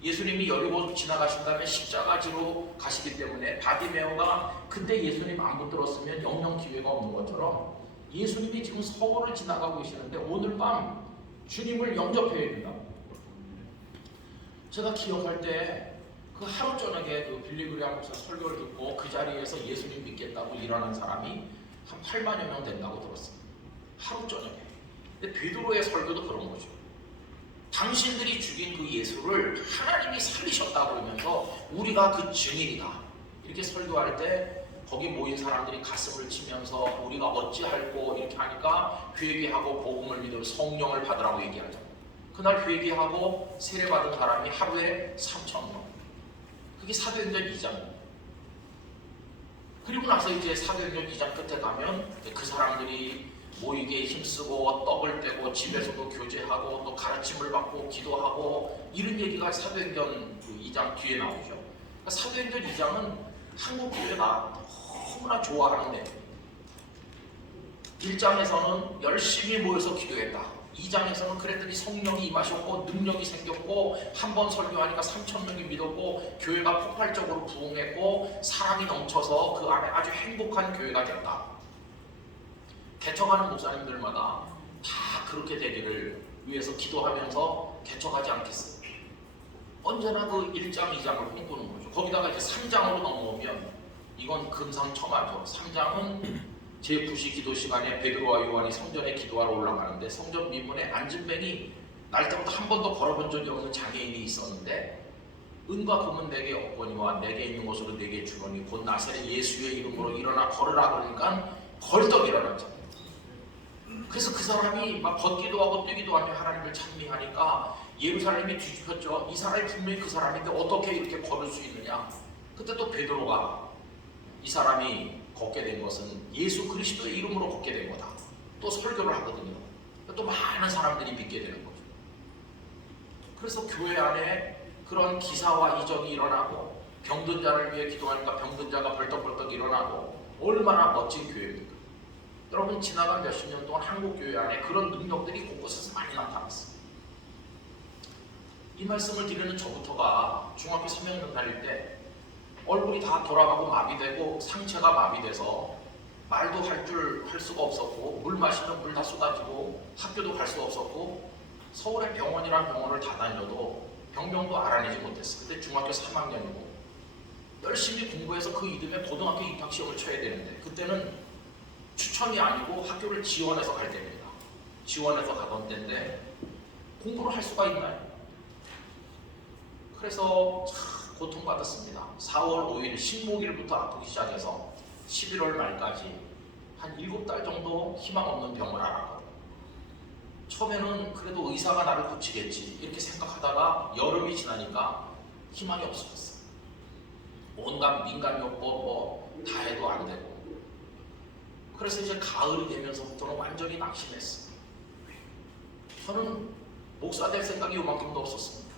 예수님이 여리고 지나가신 다음에 십자가지로 가시기 때문에 바디메오가 그때 예수님 안 붙들었으면 영영 기회가 없는 것처럼 예수님이 지금 서울을 지나가고 계시는데 오늘 밤 주님을 영접해야 된다. 제가 기억할 때 그 하루 저녁에 그 빌리그리암 목사 설교를 듣고 그 자리에서 예수님 믿겠다고 일어난 사람이 한 8만여 명 된다고 들었습니다. 하루 저녁에. 근데 베드로의 설교도 그런 거죠. 당신들이 죽인 그 예수를 하나님이 살리셨다고 그러면서 우리가 그 증인이다. 이렇게 설교할 때 거기 모인 사람들이 가슴을 치면서 우리가 어찌할꼬 이렇게 하니까 회개하고 복음을 믿어 성령을 받으라고 얘기하죠. 그날 회개하고 세례받은 사람이 하루에 3,000명. 그게 사도행전 2장입니다. 그리고 나서 이제 사도행전 2장 끝에 가면 그 사람들이 모이게 힘쓰고 떡을 떼고 집에서도 교제하고 또 가르침을 받고 기도하고 이런 얘기가 사도행전 2장 뒤에 나오죠. 그러니까 사도행전 2장은 한국 교회가 너무나 좋아하는데 1장에서는 열심히 모여서 기도했다. 2장에서는 그랬더니 성령이 임하셨고 능력이 생겼고 한 번 설교하니까 3,000명이 믿었고 교회가 폭발적으로 부흥했고 사랑이 넘쳐서 그 안에 아주 행복한 교회가 됐다. 개척하는 목사님들마다 다 그렇게 되기를 위해서 기도하면서 개척하지 않겠어요. 언제나 그 1장, 2장을 꿈꾸는 거죠. 거기다가 이제 3장으로 넘어오면 이건 금상첨화죠. 3장은 제9시 기도 시간에 베드로와 요한이 성전에 기도하러 올라가는데 성전 미문에 안진뱅이 날 때부터 한 번도 걸어본 적이 없는 장애인이 있었는데 은과 금은 내게 없거니와 내게 있는 것으로 내게 주거니 곧 나사렛 예수의 이름으로 일어나 걸으라 그러니까 벌떡 일어났죠. 그래서 그 사람이 막 걷기도 하고 뛰기도 하며 하나님을 찬미하니까 예루살렘이 뒤집혔죠. 이 사람이 분명히 그 사람인데 어떻게 이렇게 걸을 수 있느냐. 그때 또 베드로가 이 사람이 걷게 된 것은 예수 그리스도의 이름으로 걷게 된 거다. 또 설교를 하거든요. 또 많은 사람들이 믿게 되는 거죠. 그래서 교회 안에 그런 기사와 이적이 일어나고 병든 자를 위해 기도하니까 병든 자가 벌떡벌떡 일어나고 얼마나 멋진 교회입니까? 여러분 지나간 몇십 년 동안 한국 교회 안에 그런 능력들이 곳곳에서 많이 나타났어요. 이 말씀을 드리는 저부터가 중학교 3학년 다닐 때 얼굴이 다 돌아가고 마비되고 상체가 마비돼서 말도 할 수가 없었고 물 마시면 물 다 쏟아지고 학교도 갈 수가 없었고 서울의 병원이란 병원을 다 다녀도 병명도 알아내지 못했어요. 그때 중학교 3학년이고 열심히 공부해서 그 이듬해 고등학교 입학시험을 쳐야 되는데 그때는 추첨이 아니고 학교를 지원해서 갈 때입니다. 지원해서 가던 때인데 공부를 할 수가 있나요? 그래서 참 고통받았습니다. 4월 5일 신목일부터 아프기 시작해서 11월 말까지 한 7달 정도 희망 없는 병을 앓았거든요. 처음에는 그래도 의사가 나를 고치겠지 이렇게 생각하다가 여름이 지나니까 희망이 없어졌어요. 온갖 민감이 없고 뭐 다 해도 안 되고 그래서 이제 가을이 되면서부터는 완전히 낙심했어요. 저는 목사 될 생각이 요만큼도 없었습니다.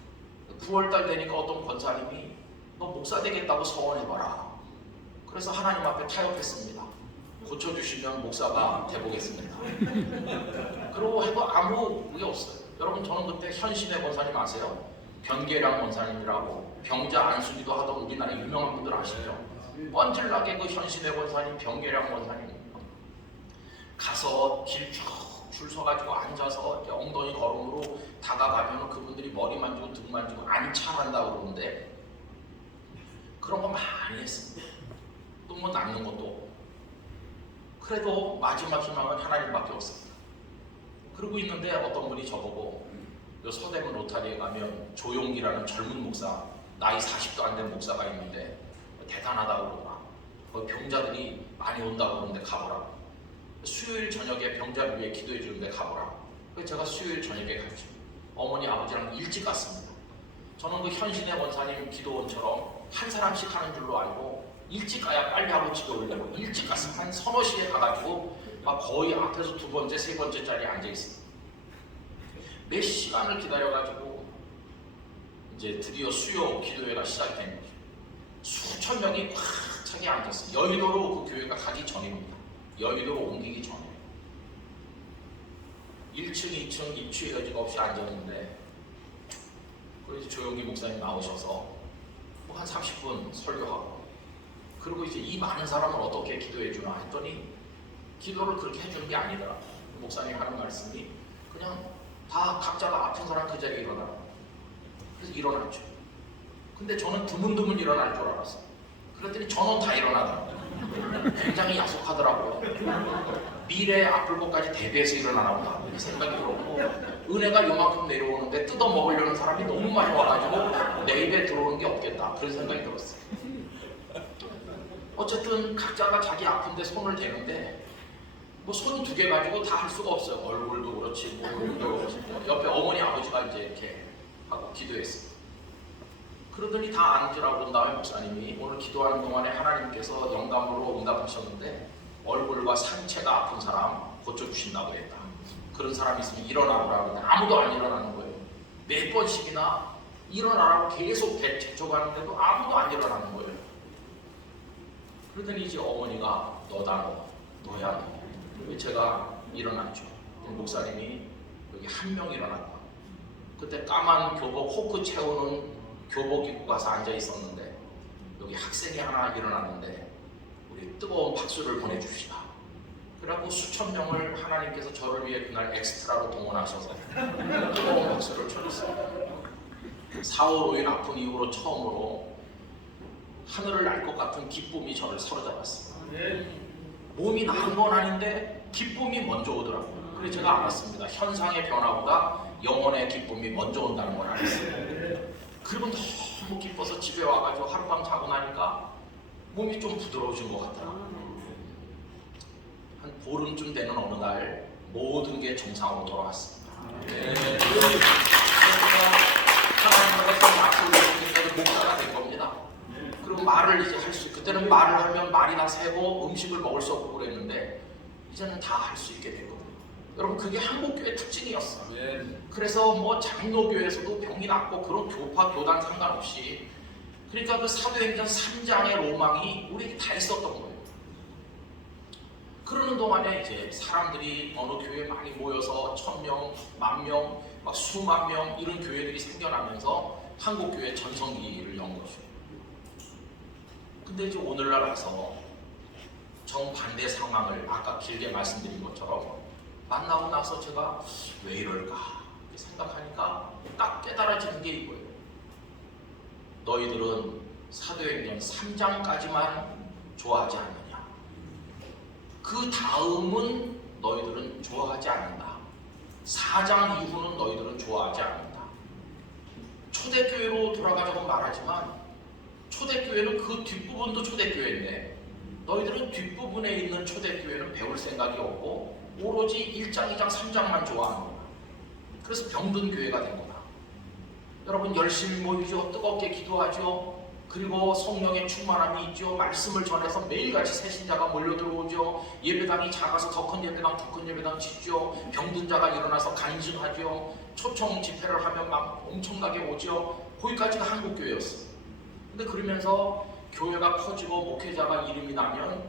9월달 되니까 어떤 권사님이 너 목사 되겠다고 서원해봐라. 그래서 하나님 앞에 타협했습니다. 고쳐주시면 목사가 돼보겠습니다. 그러고 해도 아무 그게 없어요. 여러분 저는 그때 현신의 권사님 아세요? 변계량 권사님이라고 병자 안수기도 하던 우리나라 유명한 분들 아시죠? 뻔질나게 그 현신의 권사님 변계량 권사님 가서 길 쭉 줄 서가지고 앉아서 이렇게 엉덩이 걸음으로 다가가면 그분들이 머리 만지고 등 만지고 안차한다고 그러는데 그런 거 많이 했습니다. 또 뭐 낫는 것도 없고 그래도 마지막 희망은 하나님밖에 없습니다. 그러고 있는데 어떤 분이 저보고 요 서대문 로타리에 가면 조용기라는 젊은 목사 나이 40도 안 된 목사가 있는데 대단하다고 그러더라. 거기 병자들이 많이 온다고 그러는데 가보라고. 수요일 저녁에 병자를 위해 기도해 주는데 가보라. 그래서 제가 수요일 저녁에 갔죠. 어머니 아버지랑 일찍 갔습니다. 저는 그 현신의 원사님 기도원처럼 한 사람씩 하는 줄로 알고 일찍 가야 빨리 하고 집에 오려고 일찍 갔어요. 한 서너 시에 가가지고 막 거의 앞에서 두 번째, 세 번째 자리에 앉아 있습니다. 몇 시간을 기다려가지고 이제 드디어 수요 기도회가 시작이 된 거죠. 수천 명이 꽉 차게 앉았어요. 여의도로 그 교회가 가기 전입니다. 여의도로 옮기기 전에 1층, 2층 입추의 여지가 없이 앉았는데 그래서 조용기 목사님 나오셔서 한 30분 설교하고 그리고 이제 이 많은 사람을 어떻게 기도해 주나 했더니 기도를 그렇게 해주는 게 아니더라. 목사님 하는 말씀이 그냥 다 각자가 아픈 사람 그 자리에 일어나라. 그래서 일어났죠. 근데 저는 드문드문 일어날 줄 알았어요. 그랬더니 전원 다 일어나더라고요. 굉장히 야속하더라고요. 미래의 아플 것까지 대비해서 일어나나 보다 이렇게 생각이 들었고, 은혜가 요만큼 내려오는데 뜯어 먹으려는 사람이 너무 많이 와가지고 내 입에 들어오는 게 없겠다 그런 생각이 들었어요. 어쨌든 각자가 자기 아픈데 손을 대는데 뭐 손 두 개 가지고 다 할 수가 없어요. 얼굴도 그렇지 뭐 몸도 그렇지 뭐. 옆에 어머니 아버지가 이제 이렇게 하고 기도했어요. 그러더니 다 앉으라고 한 다음에 목사님이 오늘 기도하는 동안에 하나님께서 영감으로 응답하셨는데 얼굴과 상체가 아픈 사람 고쳐주신다고 했다. 그런 사람이 있으면 일어나보라고 했는데 아무도 안 일어나는 거예요. 몇 번씩이나 일어나라고 계속 재촉하는데도 아무도 안 일어나는 거예요. 그러더니 이제 어머니가 너다 너야 너. 제가 일어났죠. 목사님이 여기 한 명 일어났다. 그때 까만 교복 호크 채우는 교복 입고 가서 앉아 있었는데 여기 학생이 하나 일어났는데 우리 뜨거운 박수를 보내줍시다. 그래갖고 수천 명을 하나님께서 저를 위해 그날 엑스트라로 동원하셔서 뜨거운 박수를 쳐줬어요. 4월 5일 아픈 이후로 처음으로 하늘을 날 것 같은 기쁨이 저를 사로잡았습니다. 몸이 나은 건 아닌데 기쁨이 먼저 오더라고요. 그래서 제가 알았습니다. 현상의 변화보다 영혼의 기쁨이 먼저 온다는 걸 알았어요. 그리고 너무 기뻐서 집에 와가지고 하룻밤 자고 나니까 몸이 좀 부드러워진 것 같더라고요. 한 보름쯤 되는 어느 날 모든 게 정상으로 돌아왔습니다. 하나님께서 약속을 목사가 된 겁니다. 그리고 말을 이제 할 수, 그때는 말을 하면 말이나 새고 음식을 먹을 수 없고 그랬는데 이제는 다 할 수 있게 됐거든요. 여러분 그게 한국교회 특징이었어요. 그래서 뭐 장로교회에서도 병이 낫고 그런 교파 교단 상관없이, 그러니까 그 사도행전 3장의 로망이 우리에게 다 있었던 거예요. 그러는 동안에 이제 사람들이 어느 교회에 많이 모여서 1000명, 10,000명, 막 수만 명 이런 교회들이 생겨나면서 한국교회 전성기를 연 거죠. 근데 이제 오늘날 와서 정반대 상황을 아까 길게 말씀드린 것처럼 만나고 나서 제가 왜 이럴까 생각하니까 딱 깨달아지는 게 이거예요. 너희들은 사도행전 3장까지만 좋아하지 않느냐. 그 다음은 너희들은 좋아하지 않는다. 4장 이후는 너희들은 좋아하지 않는다. 초대교회로 돌아가자고 말하지만 초대교회는 그 뒷부분도 초대교회인데 너희들은 뒷부분에 있는 초대교회는 배울 생각이 없고 오로지 1장, 2장, 3장만 좋아하는 거다. 그래서 병든 교회가 된 거다. 여러분 열심히 모이죠. 뜨겁게 기도하죠. 그리고 성령의 충만함이 있죠. 말씀을 전해서 매일같이 새신자가 몰려들어오죠. 예배당이 작아서 더 큰 예배당, 더 큰 예배당 짓죠. 병든 자가 일어나서 간증하죠. 초청 집회를 하면 막 엄청나게 오죠. 거기까지가 한국교회였어요. 근데 그러면서 교회가 커지고 목회자가 이름이 나면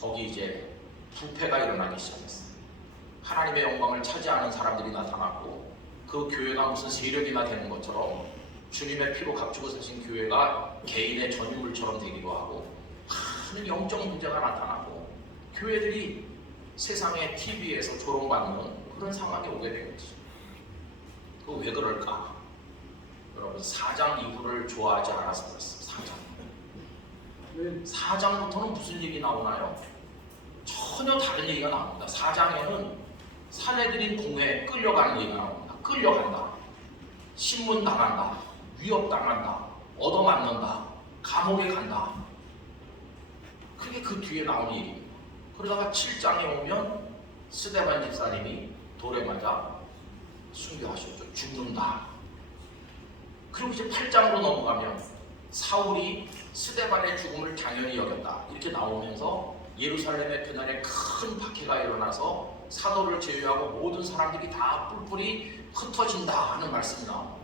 거기 이제 부패가 일어나기 시작했어요. 하나님의 영광을 차지하는 사람들이 나타났고 그 교회가 무슨 세력이나 되는 것처럼 주님의 피로 값주고 사신 교회가 개인의 전유물처럼 되기도 하고 많은 영적 문제가 나타나고 교회들이 세상의 TV에서 조롱받는 그런 상황이 오게 된 거죠. 그 왜 그럴까? 여러분 4장 이후를 좋아하지 않아서 그렇습니다. 4장부터는 무슨 얘기 나오나요? 전혀 다른 얘기가 나옵니다. 4장에는 사내들인 공회에 끌려가는 얘기가 나옵니다. 끌려간다. 신문 당한다. 위협당한다. 얻어맞는다. 감옥에 간다. 그게 그 뒤에 나오는 얘기입니다. 그러다가 7장에 오면 스데반 집사님이 돌에 맞아 순교하셨죠. 죽는다. 그리고 이제 8장으로 넘어가면 사울이 스데반의 죽음을 당연히 여겼다. 이렇게 나오면서 예루살렘에 그날에 큰 박해가 일어나서 사도를 제외하고 모든 사람들이 다 뿔뿔이 흩어진다 하는 말씀이 나옵니다.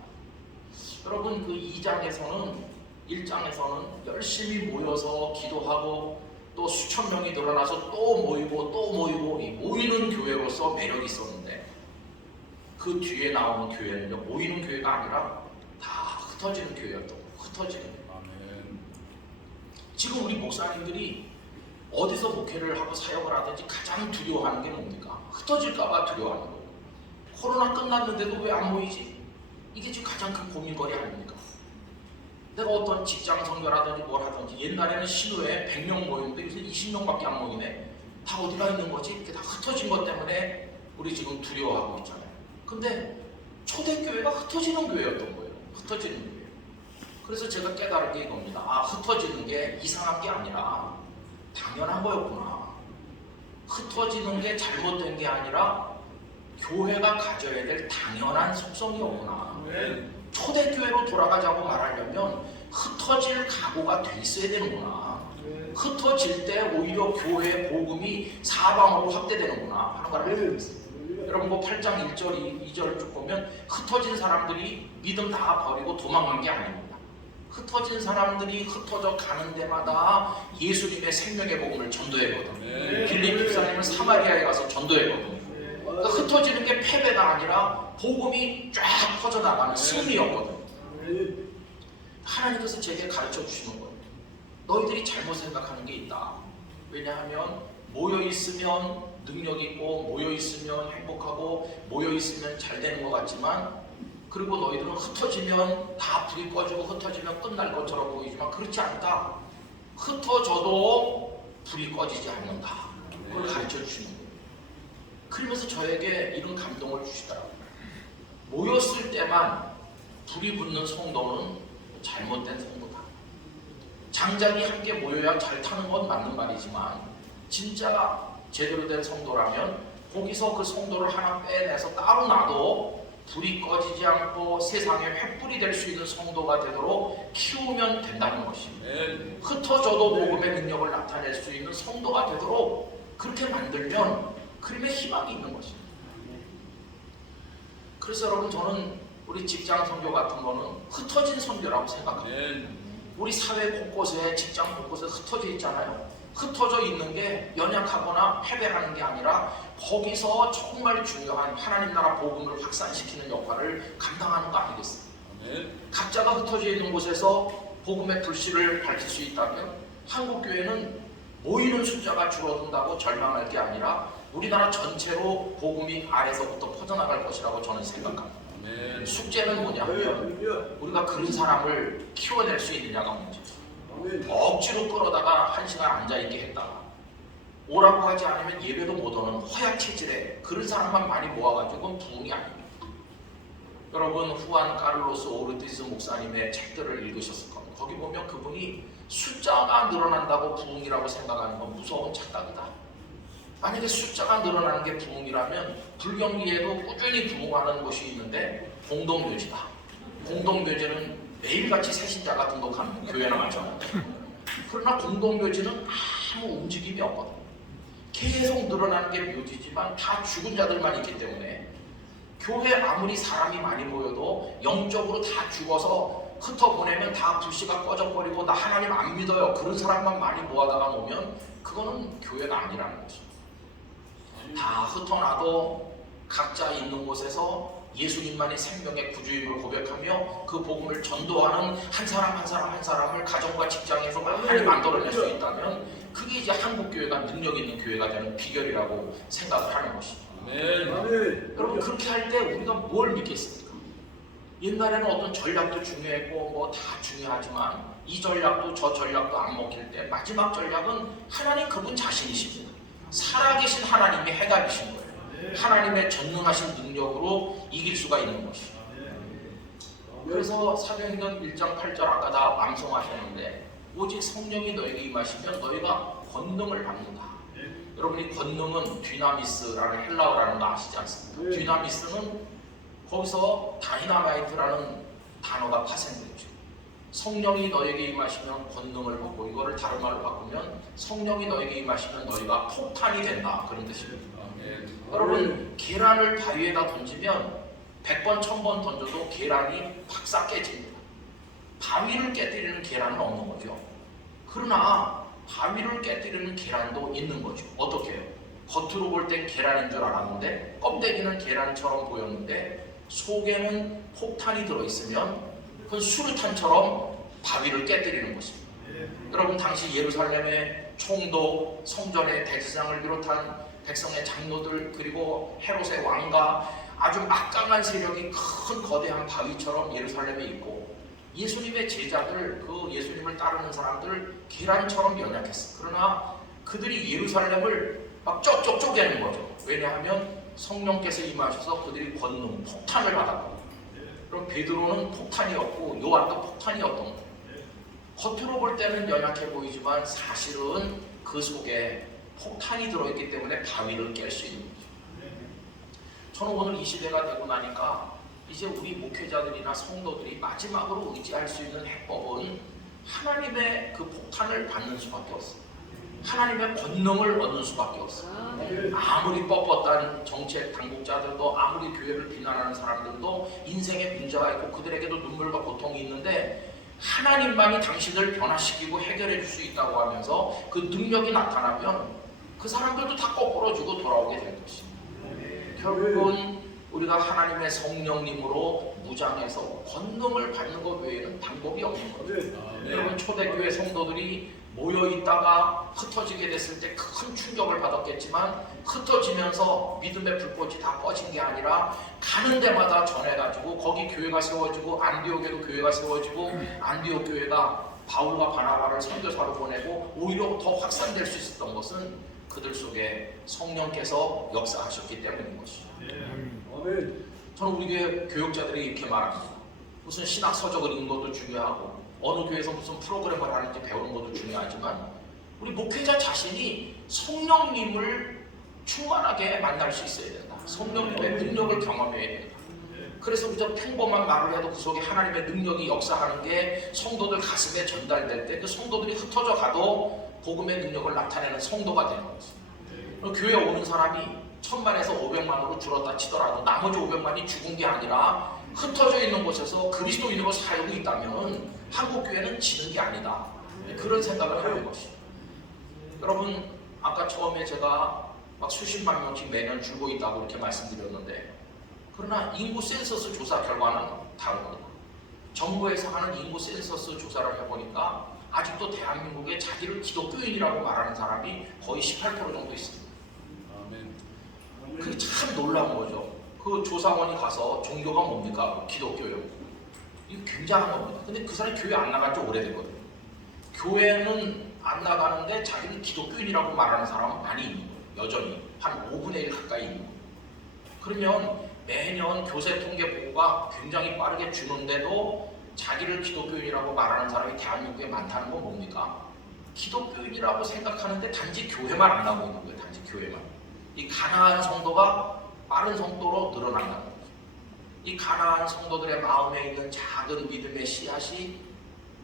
여러분 그 2장에서는 1장에서는 열심히 모여서 기도하고 또 수천 명이 늘어나서 또 모이고 이 모이는 교회로서 매력이 있었는데 그 뒤에 나오는 교회는요 모이는 교회가 아니라 다 흩어지는 교회였던 거예요. 흩어지는 거예요. 지금 우리 목사님들이 어디서 목회를 하고 사역을 하든지 가장 두려워하는 게 뭡니까? 흩어질까봐 두려워하는 거예요. 코로나 끝났는데도 왜 안 모이지? 이게 지금 가장 큰 고민거리 아닙니까? 내가 어떤 직장 선교라든지 뭘 하든지 옛날에는 신우에 100명 모였는데 요새 20명밖에 안 모이네. 다 어디가 있는 거지? 이렇게 다 흩어진 것 때문에 우리 지금 두려워하고 있잖아요. 근데 초대교회가 흩어지는 교회였던 거예요. 흩어지는 교회. 그래서 제가 깨달은 게 이겁니다. 아, 흩어지는 게 이상한 게 아니라 당연한 거였구나. 흩어지는 게 잘못된 게 아니라 교회가 가져야 될 당연한 속성이었구나. 초대교회로 돌아가자고 말하려면 ht어질 각오가 돼 있어야 되는구나. 흩어질 때 오히려 교회의 복음이 사방으로 확대되는구나 하는 걸 알게 됐어요. 여러분 뭐 8장 1절 2절 쭉 보면 흩어진 사람들이 믿음 다 버리고 도망간 게 아닙니다. 흩어진 사람들이 흩어져 가는 데마다 예수님의 생명의 복음을 전도했거든요. 빌립 집사님은 사마리아에 가서 전도했거든요. 그러니까 흩어지는 게 패배가 아니라 복음이 쫙 퍼져나가는 승리였거든요. 하나님께서 제게 가르쳐 주시는 거예요. 너희들이 잘못 생각하는 게 있다. 왜냐하면 모여있으면 능력 있고 모여있으면 행복하고 모여있으면 잘 되는 것 같지만 그리고 너희들은 흩어지면 다 불이 꺼지고 흩어지면 끝날 것처럼 보이지만 그렇지 않다. 흩어져도 불이 꺼지지 않는다. 그걸 가르쳐 주시는 거예요. 그러면서 저에게 이런 감동을 주시더라고요. 모였을 때만 불이 붙는 성도는 잘못된 성도다. 장작이 함께 모여야 잘 타는 건 맞는 말이지만 진짜 제대로 된 성도라면 거기서 그 성도를 하나 빼내서 따로 놔도 불이 꺼지지 않고 세상에 횃불이 될 수 있는 성도가 되도록 키우면 된다는 것입니다. 흩어져도 복음의 능력을 나타낼 수 있는 성도가 되도록 그렇게 만들면 그림에 희망이 있는 것입니다. 그래서 여러분 저는 우리 직장 선교 같은 거는 흩어진 선교라고 생각합니다. 우리 사회 곳곳에 직장 곳곳에 흩어져 있잖아요. 흩어져 있는 게 연약하거나 패배하는 게 아니라 거기서 정말 중요한 하나님 나라 복음을 확산시키는 역할을 감당하는 거 아니겠습니까? 각자가 흩어져 있는 곳에서 복음의 불씨를 밝힐 수 있다면 한국교회는 모이는 숫자가 줄어든다고 절망할 게 아니라 우리나라 전체로 복음이 아래서부터 퍼져나갈 것이라고 저는 생각합니다. 숙제는 뭐냐면 우리가 그런 사람을 키워낼 수 있느냐가 문제죠. 억지로 끌어다가 1시간 앉아있게 했다가 오라고 하지 않으면 예배도 못 오는 허약 체질에 그런 사람만 많이 모아가지고 부흥이 아닙니다. 여러분 후안 카를로스 오르티스 목사님의 책들을 읽으셨을 겁니다. 거기 보면 그분이 숫자가 늘어난다고 부흥이라고 생각하는 건 무서운 착각이다. 만약에 숫자가 늘어나는 게 부흥이라면 불경기에도 꾸준히 부흥하는 곳이 있는데 공동묘지다. 공동묘지는 매일같이 새신자가 등록하는 교회나 마찬가지예요. 그러나 공동묘지는 아무 움직임이 없거든요. 계속 늘어나는 게 묘지지만 다 죽은 자들만 있기 때문에 교회 아무리 사람이 많이 모여도 영적으로 다 죽어서 흩어보내면 다 불씨가 꺼져버리고 나 하나님 안 믿어요. 그런 사람만 많이 모아다가 놓으면 그거는 교회가 아니라는 거죠. 다 흩어놔도 각자 있는 곳에서 예수님만이 생명의 구주임을 고백하며 그 복음을 전도하는 한 사람 한 사람 한 사람을 가정과 직장에서 많이 만들어낼 수 있다면 그게 이제 한국교회가 능력 있는 교회가 되는 비결이라고 생각을 하는 것입니다. 여러분 그렇게 할 때 우리가 뭘 믿겠습니까? 옛날에는 어떤 전략도 중요했고 뭐 다 중요하지만 이 전략도 저 전략도 안 먹힐 때 마지막 전략은 하나님 그분 자신이십니다. 살아계신 하나님의 해답이신 거예요. 하나님의 전능하신 능력으로 이길 수가 있는 것이죠. 그래서 사도행전 1장 8절 아까 다 암송하셨는데 오직 성령이 너에게 임하시면 너희가 권능을 받는다. 여러분이 권능은 디나미스라는 헬라어라는 거 아시지 않습니까? 디나미스는 거기서 다이나마이트라는 단어가 파생되죠. 성령이 너에게 임하시면 권능을 받고 이거를 다른 말로 바꾸면 성령이 너에게 임하시면 너희가 폭탄이 된다 그런 뜻입니다. 여러분 계란을 바위에다 던지면 100번 1000번 던져도 계란이 박사 깨집니다. 바위를 깨뜨리는 계란은 없는 거죠. 그러나 바위를 깨뜨리는 계란도 있는 거죠. 어떻게 해요? 겉으로 볼 땐 계란인 줄 알았는데 껍데기는 계란처럼 보였는데 속에는 폭탄이 들어있으면 그건 수류탄처럼 바위를 깨뜨리는 것입니다. 여러분 당시 예루살렘의 총독, 성전의 대제사장을 비롯한 백성의 장로들 그리고 헤롯의 왕과 아주 막강한 세력이 큰 거대한 바위처럼 예루살렘에 있고 예수님의 제자들, 그 예수님을 따르는 사람들 계란처럼 연약했어. 그러나 그들이 예루살렘을 막 쪽쪽 쪼개는 거죠. 왜냐하면 성령께서 임하셔서 그들이 권능, 폭탄을 받았고, 그럼 베드로는 폭탄이었고 요한도 폭탄이었던 거예요. 겉으로 볼 때는 연약해 보이지만 사실은 그 속에 폭탄이 들어있기 때문에 바위를 깰 수 있는 거죠. 저는 오늘 이 시대가 되고 나니까 이제 우리 목회자들이나 성도들이 마지막으로 의지할 수 있는 해법은 하나님의 그 폭탄을 받는 수밖에 없어요. 하나님의 권능을 얻는 수밖에 없어요. 아무리 뻣뻣한 정책 당국자들도 아무리 교회를 비난하는 사람들도 인생에 문제가 있고 그들에게도 눈물과 고통이 있는데 하나님만이 당신을 변화시키고 해결해 줄 수 있다고 하면서 그 능력이 나타나면 그 사람들도 다 거꾸로지고 돌아오게 될 것입니다. 결국은 우리가 하나님의 성령님으로 무장해서 권능을 받는 것 외에는 방법이 없는 거예요. 여러분 초대교회 성도들이 모여있다가 흩어지게 됐을 때 큰 충격을 받았겠지만 흩어지면서 믿음의 불꽃이 다 꺼진 게 아니라 가는 데마다 전해가지고 거기 교회가 세워지고 안디옥에도 교회가 세워지고 안디옥 교회가 바울과 바나바를 선교사로 보내고 오히려 더 확산될 수 있었던 것은 그들 속에 성령께서 역사하셨기 때문인 것이죠. 저는 우리 교회 교육자들이 이렇게 말합니다. 무슨 신학 서적을 읽는 것도 중요하고 어느 교회에서 무슨 프로그램을 하는지 배우는 것도 중요하지만 우리 목회자 자신이 성령님을 충만하게 만날 수 있어야 된다. 성령님의 능력을 경험해야 된다. 그래서 그저 평범한 말을 해도 그 속에 하나님의 능력이 역사하는 게 성도들 가슴에 전달될 때 그 성도들이 흩어져 가도 복음의 능력을 나타내는 성도가 되는 거죠. 교회에 오는 사람이 1000만에서 500만으로 줄었다 치더라도 나머지 500만이 죽은 게 아니라 흩어져 있는 곳에서 그리스도인으로 살고 있다면 한국교회는 지는 게 아니다. 그런 생각을 하는 것이죠. 여러분 아까 처음에 제가 막 수십만 명씩 매년 줄고 있다고 이렇게 말씀드렸는데 그러나 인구 센서스 조사 결과는 다릅니다. 정부에서 하는 인구 센서스 조사를 해보니까 아직도 대한민국에 자기를 기독교인이라고 말하는 사람이 거의 18% 정도 있습니다. 그게 참 놀라운 거죠. 그 조사원이 가서 종교가 뭡니까? 기독교요. 이거 굉장한 겁니다. 근데 그 사람이 교회 안 나간 지 오래됐거든요. 교회는 안 나가는데 자기는 기독교인이라고 말하는 사람은 많이 있는 거예요. 여전히 한 5분의 1 가까이 있는 거예요. 그러면 매년 교세 통계보고가 굉장히 빠르게 주는데도 자기를 기독교인이라고 말하는 사람이 대한민국에 많다는 건 뭡니까? 기독교인이라고 생각하는데 단지 교회만 안 나오고 있는 거예요. 단지 교회만. 이 가난한 성도가 빠른 속도로 늘어난다는 거죠. 이 가난한 성도들의 마음에 있는 작은 믿음의 씨앗이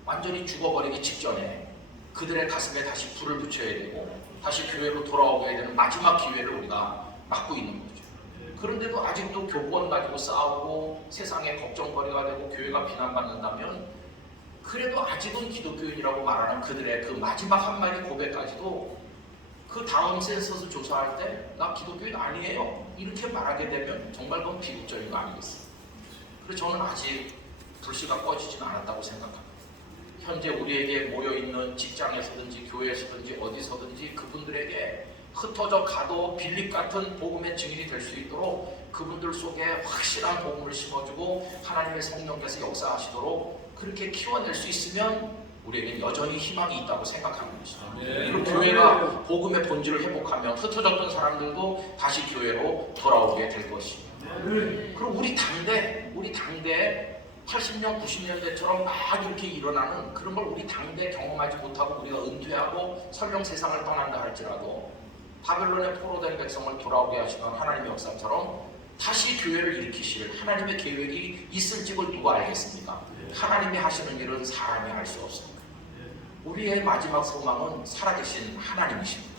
완전히 죽어버리기 직전에 그들의 가슴에 다시 불을 붙여야 되고 다시 교회로 돌아오게 되는 마지막 기회를 우리가 맞고 있는 거죠. 그런데도 아직도 교권 가지고 싸우고 세상에 걱정거리가 되고 교회가 비난받는다면 그래도 아직은 기독교인이라고 말하는 그들의 그 마지막 한마디 고백까지도 그 다음 센서스 조사할 때 나 기독교인 아니에요 이렇게 말하게 되면 정말 그건 비극적인 거 아니겠어요? 그래서 저는 아직 불씨가 꺼지진 않았다고 생각합니다. 현재 우리에게 모여있는 직장에서든지 교회에서든지 어디서든지 그분들에게 흩어져 가도 빌립 같은 복음의 증인이 될 수 있도록 그분들 속에 확실한 복음을 심어주고 하나님의 성령께서 역사하시도록 그렇게 키워낼 수 있으면 우리에겐 여전히 희망이 있다고 생각하는 것입니다. 그리고 교회가 복음의 본질을 회복하면 흩어졌던 사람들도 다시 교회로 돌아오게 될 것입니다. 그리고 우리 당대 80년, 90년대처럼 막 이렇게 일어나는 그런 걸 우리 당대 경험하지 못하고 우리가 은퇴하고 설령 세상을 떠난다 할지라도 바벨론에 포로된 백성을 돌아오게 하시는 하나님의 역사처럼 다시 교회를 일으키실 하나님의 계획이 있을지를 누가 알겠습니까? 하나님이 하시는 일은 사람이 알 수 없습니다. 우리의 마지막 소망은 살아계신 하나님이십니다.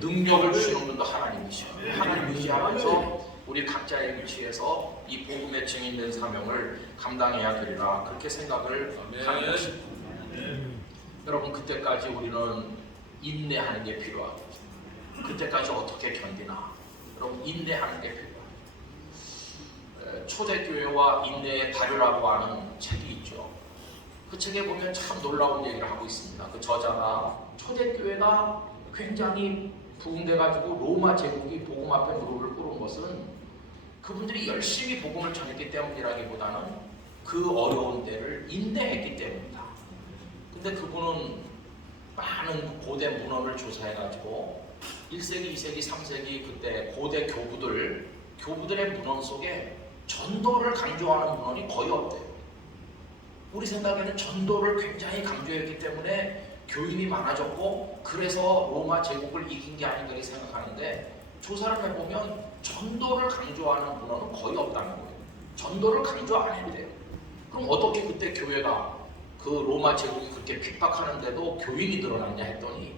능력을 주시는 분도 하나님이시고 하나님 의지하면서 우리 각자의 위치에서 이 복음의 증인된 사명을 감당해야 되리라 그렇게 생각을 하는 것입니다. 여러분 그때까지 우리는 인내하는 게 필요하고 그때까지 어떻게 견디나 여러분 인내하는 게 필요합니다. 초대교회와 인내의 다르라고 하는 책이 있죠. 그 책에 보면 참 놀라운 얘기를 하고 있습니다. 그 저자가 초대교회가 굉장히 부흥돼가지고 로마 제국이 복음 앞에 무릎을 꿇은 것은 그분들이 열심히 복음을 전했기 때문이라기보다는 그 어려운 때를 인내했기 때문이다. 근데 그분은 많은 고대 문헌을 조사해가지고 1세기, 2세기, 3세기 그때 고대 교부들의 문헌 속에 전도를 강조하는 문헌이 거의 없대요. 우리 생각에는 전도를 굉장히 강조했기 때문에 교인이 많아졌고 그래서 로마 제국을 이긴 게 아닌가 생각하는데 조사를 해보면 전도를 강조하는 문헌은 거의 없다는 거예요. 전도를 강조 안 했대요. 그럼 어떻게 그때 교회가 그 로마 제국이 그렇게 핍박하는데도 교인이 늘어났냐 했더니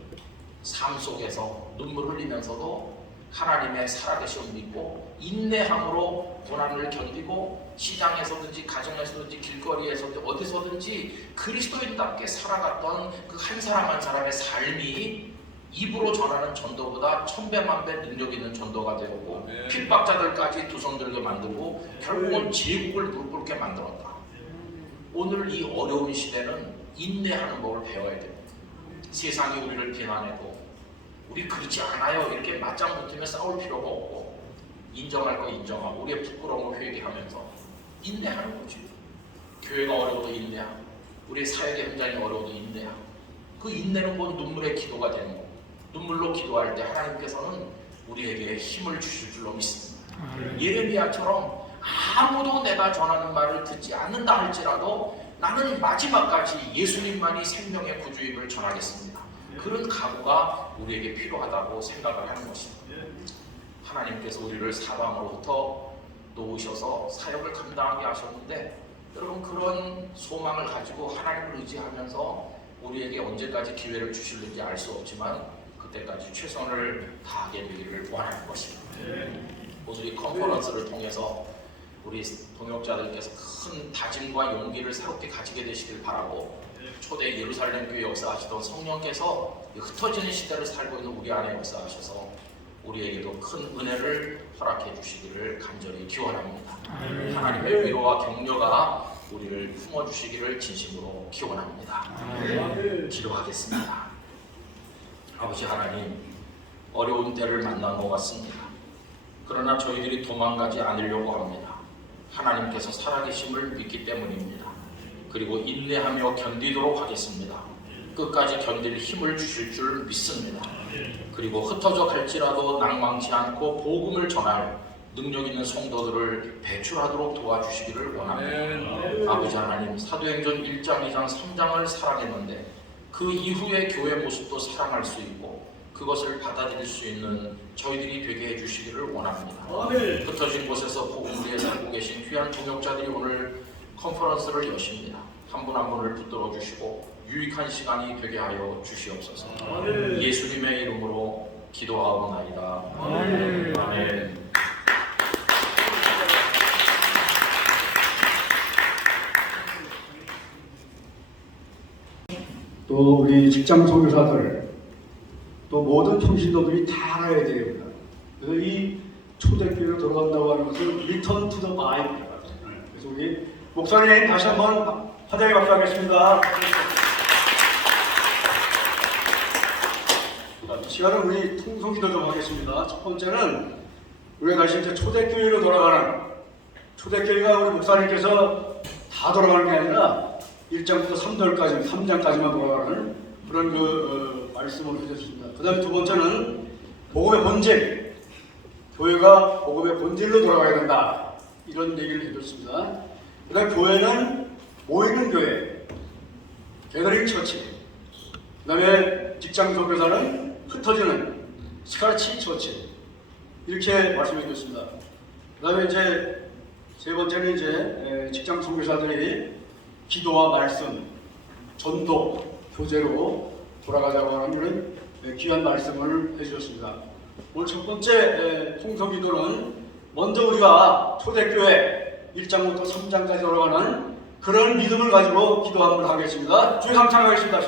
삶 속에서 눈물 흘리면서도 하나님의 살아계심을 믿고 인내함으로 고난을 견디고 시장에서든지 가정에서든지 길거리에서든지 어디서든지 그리스도인답게 살아갔던 그 한 사람 한 사람의 삶이 입으로 전하는 전도보다 천배만배 능력 있는 전도가 되었고 핍박자들까지 두 손 들게 만들고 결국은 제국을 무릎 꿇게 만들었다. 오늘 이 어려운 시대는 인내하는 법을 배워야 됩니다. 세상이 우리를 비난해도 우리 그렇지 않아요 이렇게 맞짱 붙으며 싸울 필요가 없고 인정할 거 인정하고 우리의 부끄러운 걸 회개하면서 인내하는 거지. 교회가 어려워도 인내하고 우리의 사역의 현장이 어려워도 인내하고 그 인내는 곧 눈물의 기도가 되는 거고 눈물로 기도할 때 하나님께서는 우리에게 힘을 주실 줄로 믿습니다. 예레미야처럼 아무도 내가 전하는 말을 듣지 않는다 할지라도 나는 마지막까지 예수님만이 생명의 구주임을 전하겠습니다. 그런 각오가 우리에게 필요하다고 생각을 하는 것입니다. 하나님께서 우리를 사방으로부터 놓으셔서 사역을 감당하게 하셨는데 여러분 그런 소망을 가지고 하나님을 의지하면서 우리에게 언제까지 기회를 주실는지 알 수 없지만 그때까지 최선을 다하게 되기를 원하는 것입니다. 오늘 이 컨퍼런스를 통해서 우리 동역자들께서 큰 다짐과 용기를 새롭게 가지게 되시길 바라고 초대 예루살렘 교회 역사하시던 성령께서 흩어지는 시대를 살고 있는 우리 안에 역사하셔서 우리에게도 큰 은혜를 허락해 주시기를 간절히 기원합니다. 하나님의 위로와 격려가 우리를 품어주시기를 진심으로 기원합니다. 기도하겠습니다. 아버지 하나님, 어려운 때를 만난 것 같습니다. 그러나 저희들이 도망가지 않으려고 합니다. 하나님께서 살아계심을 믿기 때문입니다. 그리고 인내하며 견디도록 하겠습니다. 끝까지 견딜 힘을 주실 줄 믿습니다. 그리고 흩어져 갈지라도 낭망치 않고 복음을 전할 능력 있는 성도들을 배출하도록 도와주시기를 원합니다. 아버지 하나님, 사도행전 1장, 2장, 3장을 사랑했는데 그 이후의 교회 모습도 사랑할 수 있고 그것을 받아들일 수 있는 저희들이 되게 해주시기를 원합니다. 흩어진 곳에서 복음을 살고 계신 귀한 동역자들이 오늘 컨퍼런스를 여십니다. 한 분 한 분을 붙들어 주시고 유익한 시간이 되게 하여 주시옵소서. 예수님의 이름으로 기도하옵나이다. 아멘. 또 우리 직장 선교사들 또 모든 평신도들이 다 알아야 됩니다. 그래서 이 초대교회로 들어간다고 하는 것은 리턴 투 더 바이블입니다. 그래서 우리 목사님 다시 한번 화장에 박수하겠습니다. 이 시간은 우리 통성기도 좀 하겠습니다. 첫 번째는 우리가 다시 이제 초대교회로 돌아가는, 초대교회가 우리 목사님께서 다 돌아가는 게 아니라 1장부터 3장까지만 돌아가는 그런 말씀을 해주셨습니다. 그 다음에 두 번째는 복음의 본질, 교회가 복음의 본질로 돌아가야 된다, 이런 얘기를 해줬습니다. 그 다음에 교회는 모이는 교회, 게더링 처치, 그 다음에 직장 선교사는 흩어지는 스카치 처치, 이렇게 말씀해 주셨습니다. 그 다음에 이제 세 번째는 이제 직장 선교사들이 기도와 말씀, 전도, 교제로 돌아가자고 하는 그런 귀한 말씀을 해주셨습니다. 오늘 첫 번째 통성기도는 먼저 우리가 초대교회 1장부터 3장까지 돌아가는 그런 믿음을 가지고 기도 한번 하겠습니다. 주의 감창하겠습니다.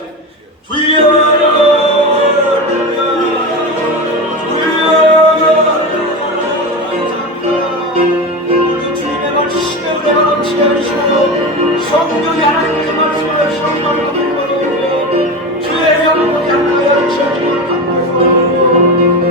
주님의 말씀에 은혜가 넘치게 하시고 성경이 하나님께서 말씀하시는 말을 주의 영광이 하나님의 지어지기를 간구해서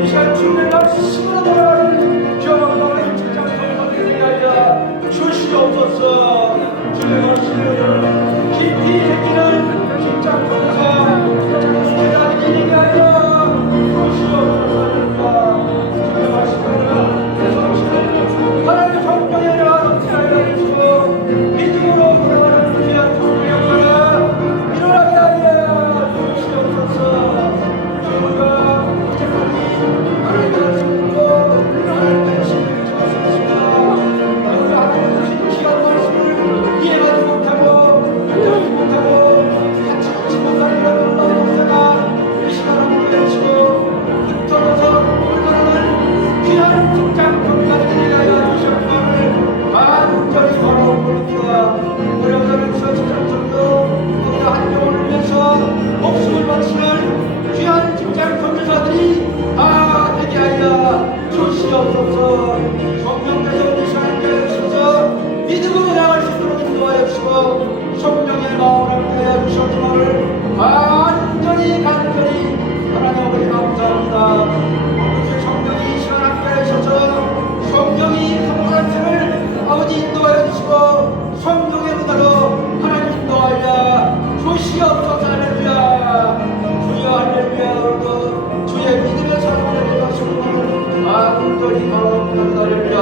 주시옵소서. 성령께서 우리 시간에 주셔서 믿음으로 나갈 수 있도록 인도하여 주시고 성령의 마음을 함께 하여 주셔서 간절히 하나님 아버지 감사합니다. 아버지 성령이 이 시간 함께 하셔서 성령이 성령을 아버지 인도하여 주시고 성령의 은혜로 하나님 인도하여 주시옵소서. 할렐루야. 주여 할렐루야. 오늘도 주의 믿음의 사랑을 내려주시고 간절히 바라봅니다. 할렐루야.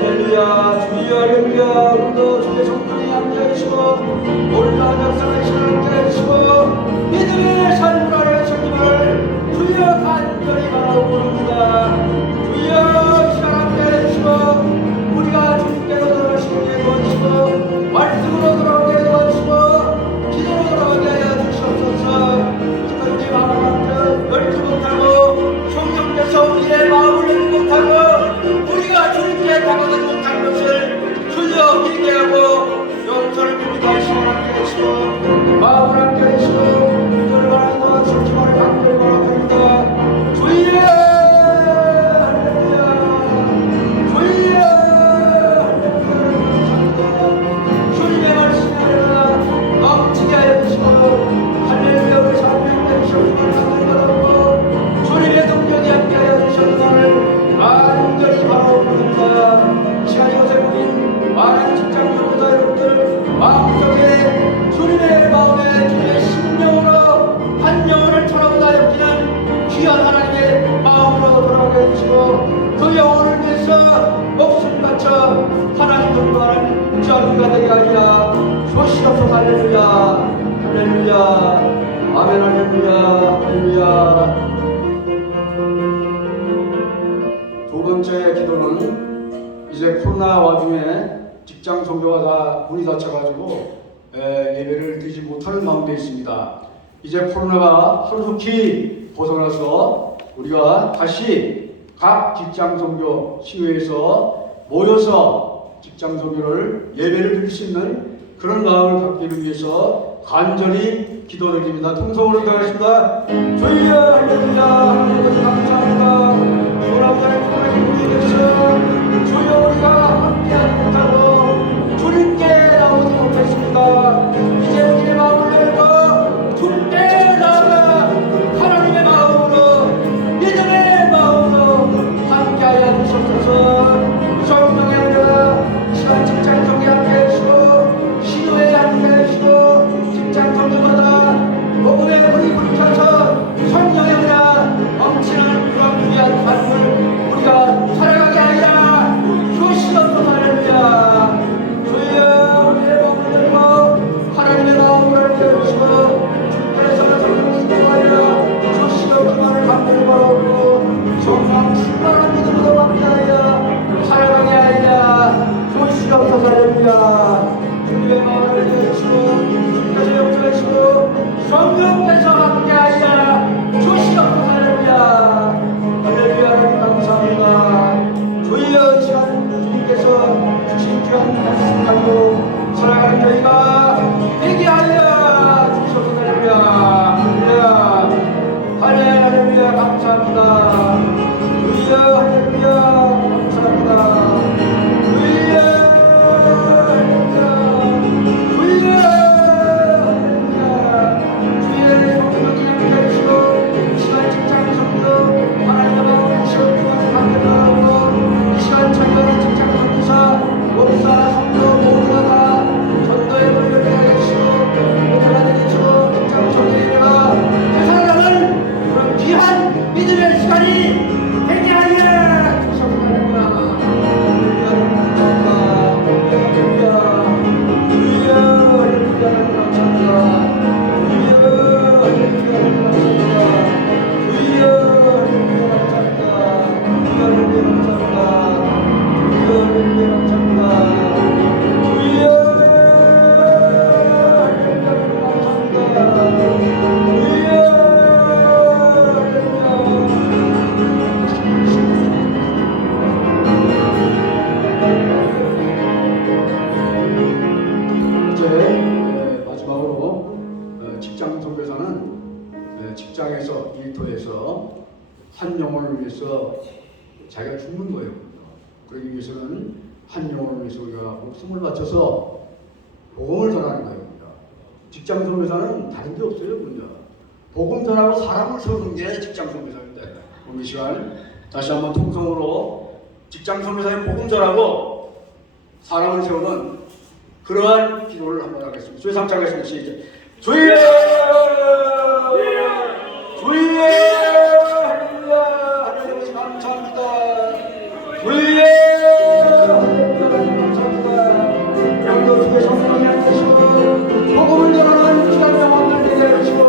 할렐루야. 주여 할렐루야. 오늘도 주의 성령이 함께해 주시고 놀라운 역사를 시작해 주시고 믿음의 삶을 하여 주시기를 주여 간절히 바라봅니다. 주여 시간 함께해 주시고 우리가 주님께로 돌아오시게 도와주시고 말씀으로 돌아오게 도와주시고 기도로 돌아오게 하여 주시옵소서. 우리 마음을 함께 열지 못하고 성령께서 우리의 마음을 열지 못하고 우리가 주님께 다가가지 못한 것을 주여 믿게 하고 용서를 빕니다. 시간 함께 해주시고 마음을 함께 해주시고 들어가는 동안 솔직함을 함께 바라봅니다. 주여 할렐루야. 주여 할렐루야. 주님의 말씀이 하나 넘치게 하여 주시고 할렐루야. 우리 삶에 함께 해주시고 감사드리고 주님의 동력이 함께 하여 주시옵소서. 간절히 바라봅니다. 시간이 요새 보인 많은 직장 근무자 여러분들 마음속에 주님의 마음에 주님의 심령으로 한 영혼을 천하보다 여기는 귀한 하나님의 마음으로 돌아오게 해주시고 그 영혼을 위해서 목숨 바쳐 하나님 동거하는 저주가 되게 하리라 주시옵소서. 할렐루야. 할렐루야. 아멘. 할렐루야. 할렐루야. 두 번째 기도는 이제 코로나 와중에 직장 종교가 다 문이 닫혀가지고 예배를 드리지 못하는 가운데 있습니다. 이제 코로나가 하루속히 벗어나서 우리가 다시 각 직장 종교 시위에서 모여서 직장 종교를 예배를 드릴 수 있는 그런 마음을 갖기 위해서 간절히 기도드립니다. 통성으로 기도하겠습니다. 주여 할렐루야. 하나님 감사합니다. 돌아오자의 하나님 우리에게서 주여 우리가 함께하지 못하고 주님께 나오지 못했습니다. 이제 우리의 마음을 열고 주님께 나아가 하나님의 마음으로 믿음의 마음으로 함께하여 주옵소서. 성령의 은혜가 시간 직장 정리 함께 해주시고 신호에 함께 해주시고 직장 정리마다 복음의 불이 불켜서 성령의 은혜 넘치는 그런 귀한 삶을 우리가 살아가게 하여 주시옵소서. 할렐루야. 주여 우리의 마음을 열고 하나님의 마음을 열어주시고 주께서 성령을 인도하여 주시옵기만을 간절히 바라오고 성령 충만한 믿음으로 함께하여 살아가게 하여 주시옵소서. 할렐루야. 주의 마음을 열어주시고 주께서 역사하시고 성령께서 함께하여 주시옵소서. 할렐루야. 할렐루야. 하나님 감사합니다. 주여 이 시간 주님께서 주신 귀한 말씀 가지고 살아가는 저희가 되게 하여 주시옵소서. 할렐루야. 할렐루야. 할렐루야. 감사합니다. 주여 할렐루야. 감사합니다. 주여 믿음의 시간이 되게 하여 직장에서 일터에서 한 영혼을 위해서 자기가 죽는 거예요. 그러기 위해서는 한 영혼을 위해서 우리가 목숨을 바쳐서 복음을 전하는 거예요. 직장 선교사는 다른 게 없어요. 복음 전하고 사람을 세우는 게 직장 선교사입니다. 오늘 이 시간 다시 한번 통성으로 직장 선교사의 복음 전하고 사람을 세우는 그러한 기도를 한번 하겠습니다. 주의 삼창 하겠습니다. 시작. 주여! 주여! 하나님 감사합니다. 주여! 감사합니다. 영도 주의 성령이 하시고 복음을 전하는 귀한 영혼들 되게 하시고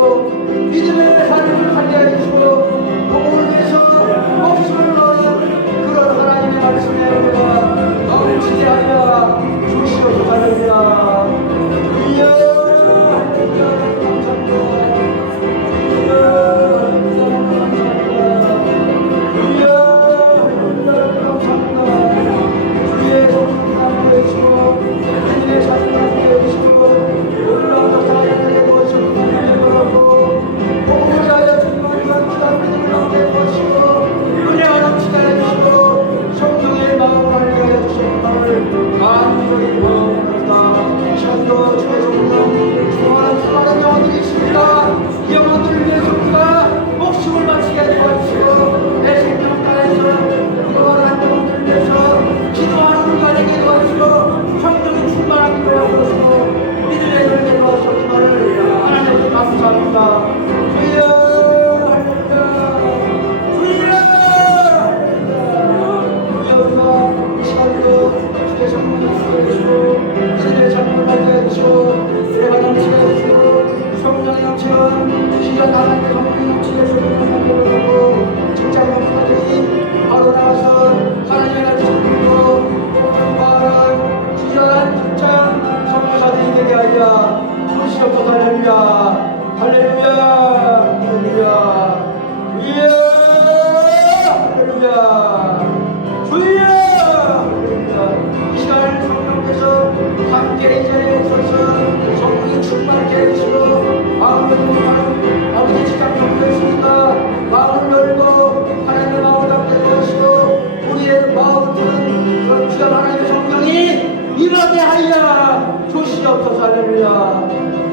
믿음의 삶을 살게 하시고 복음을 위해서 목숨을 거는 그런 하나님의 말씀에 우리가 넘치게 하여 주시옵소서. 할렐루야. 주여!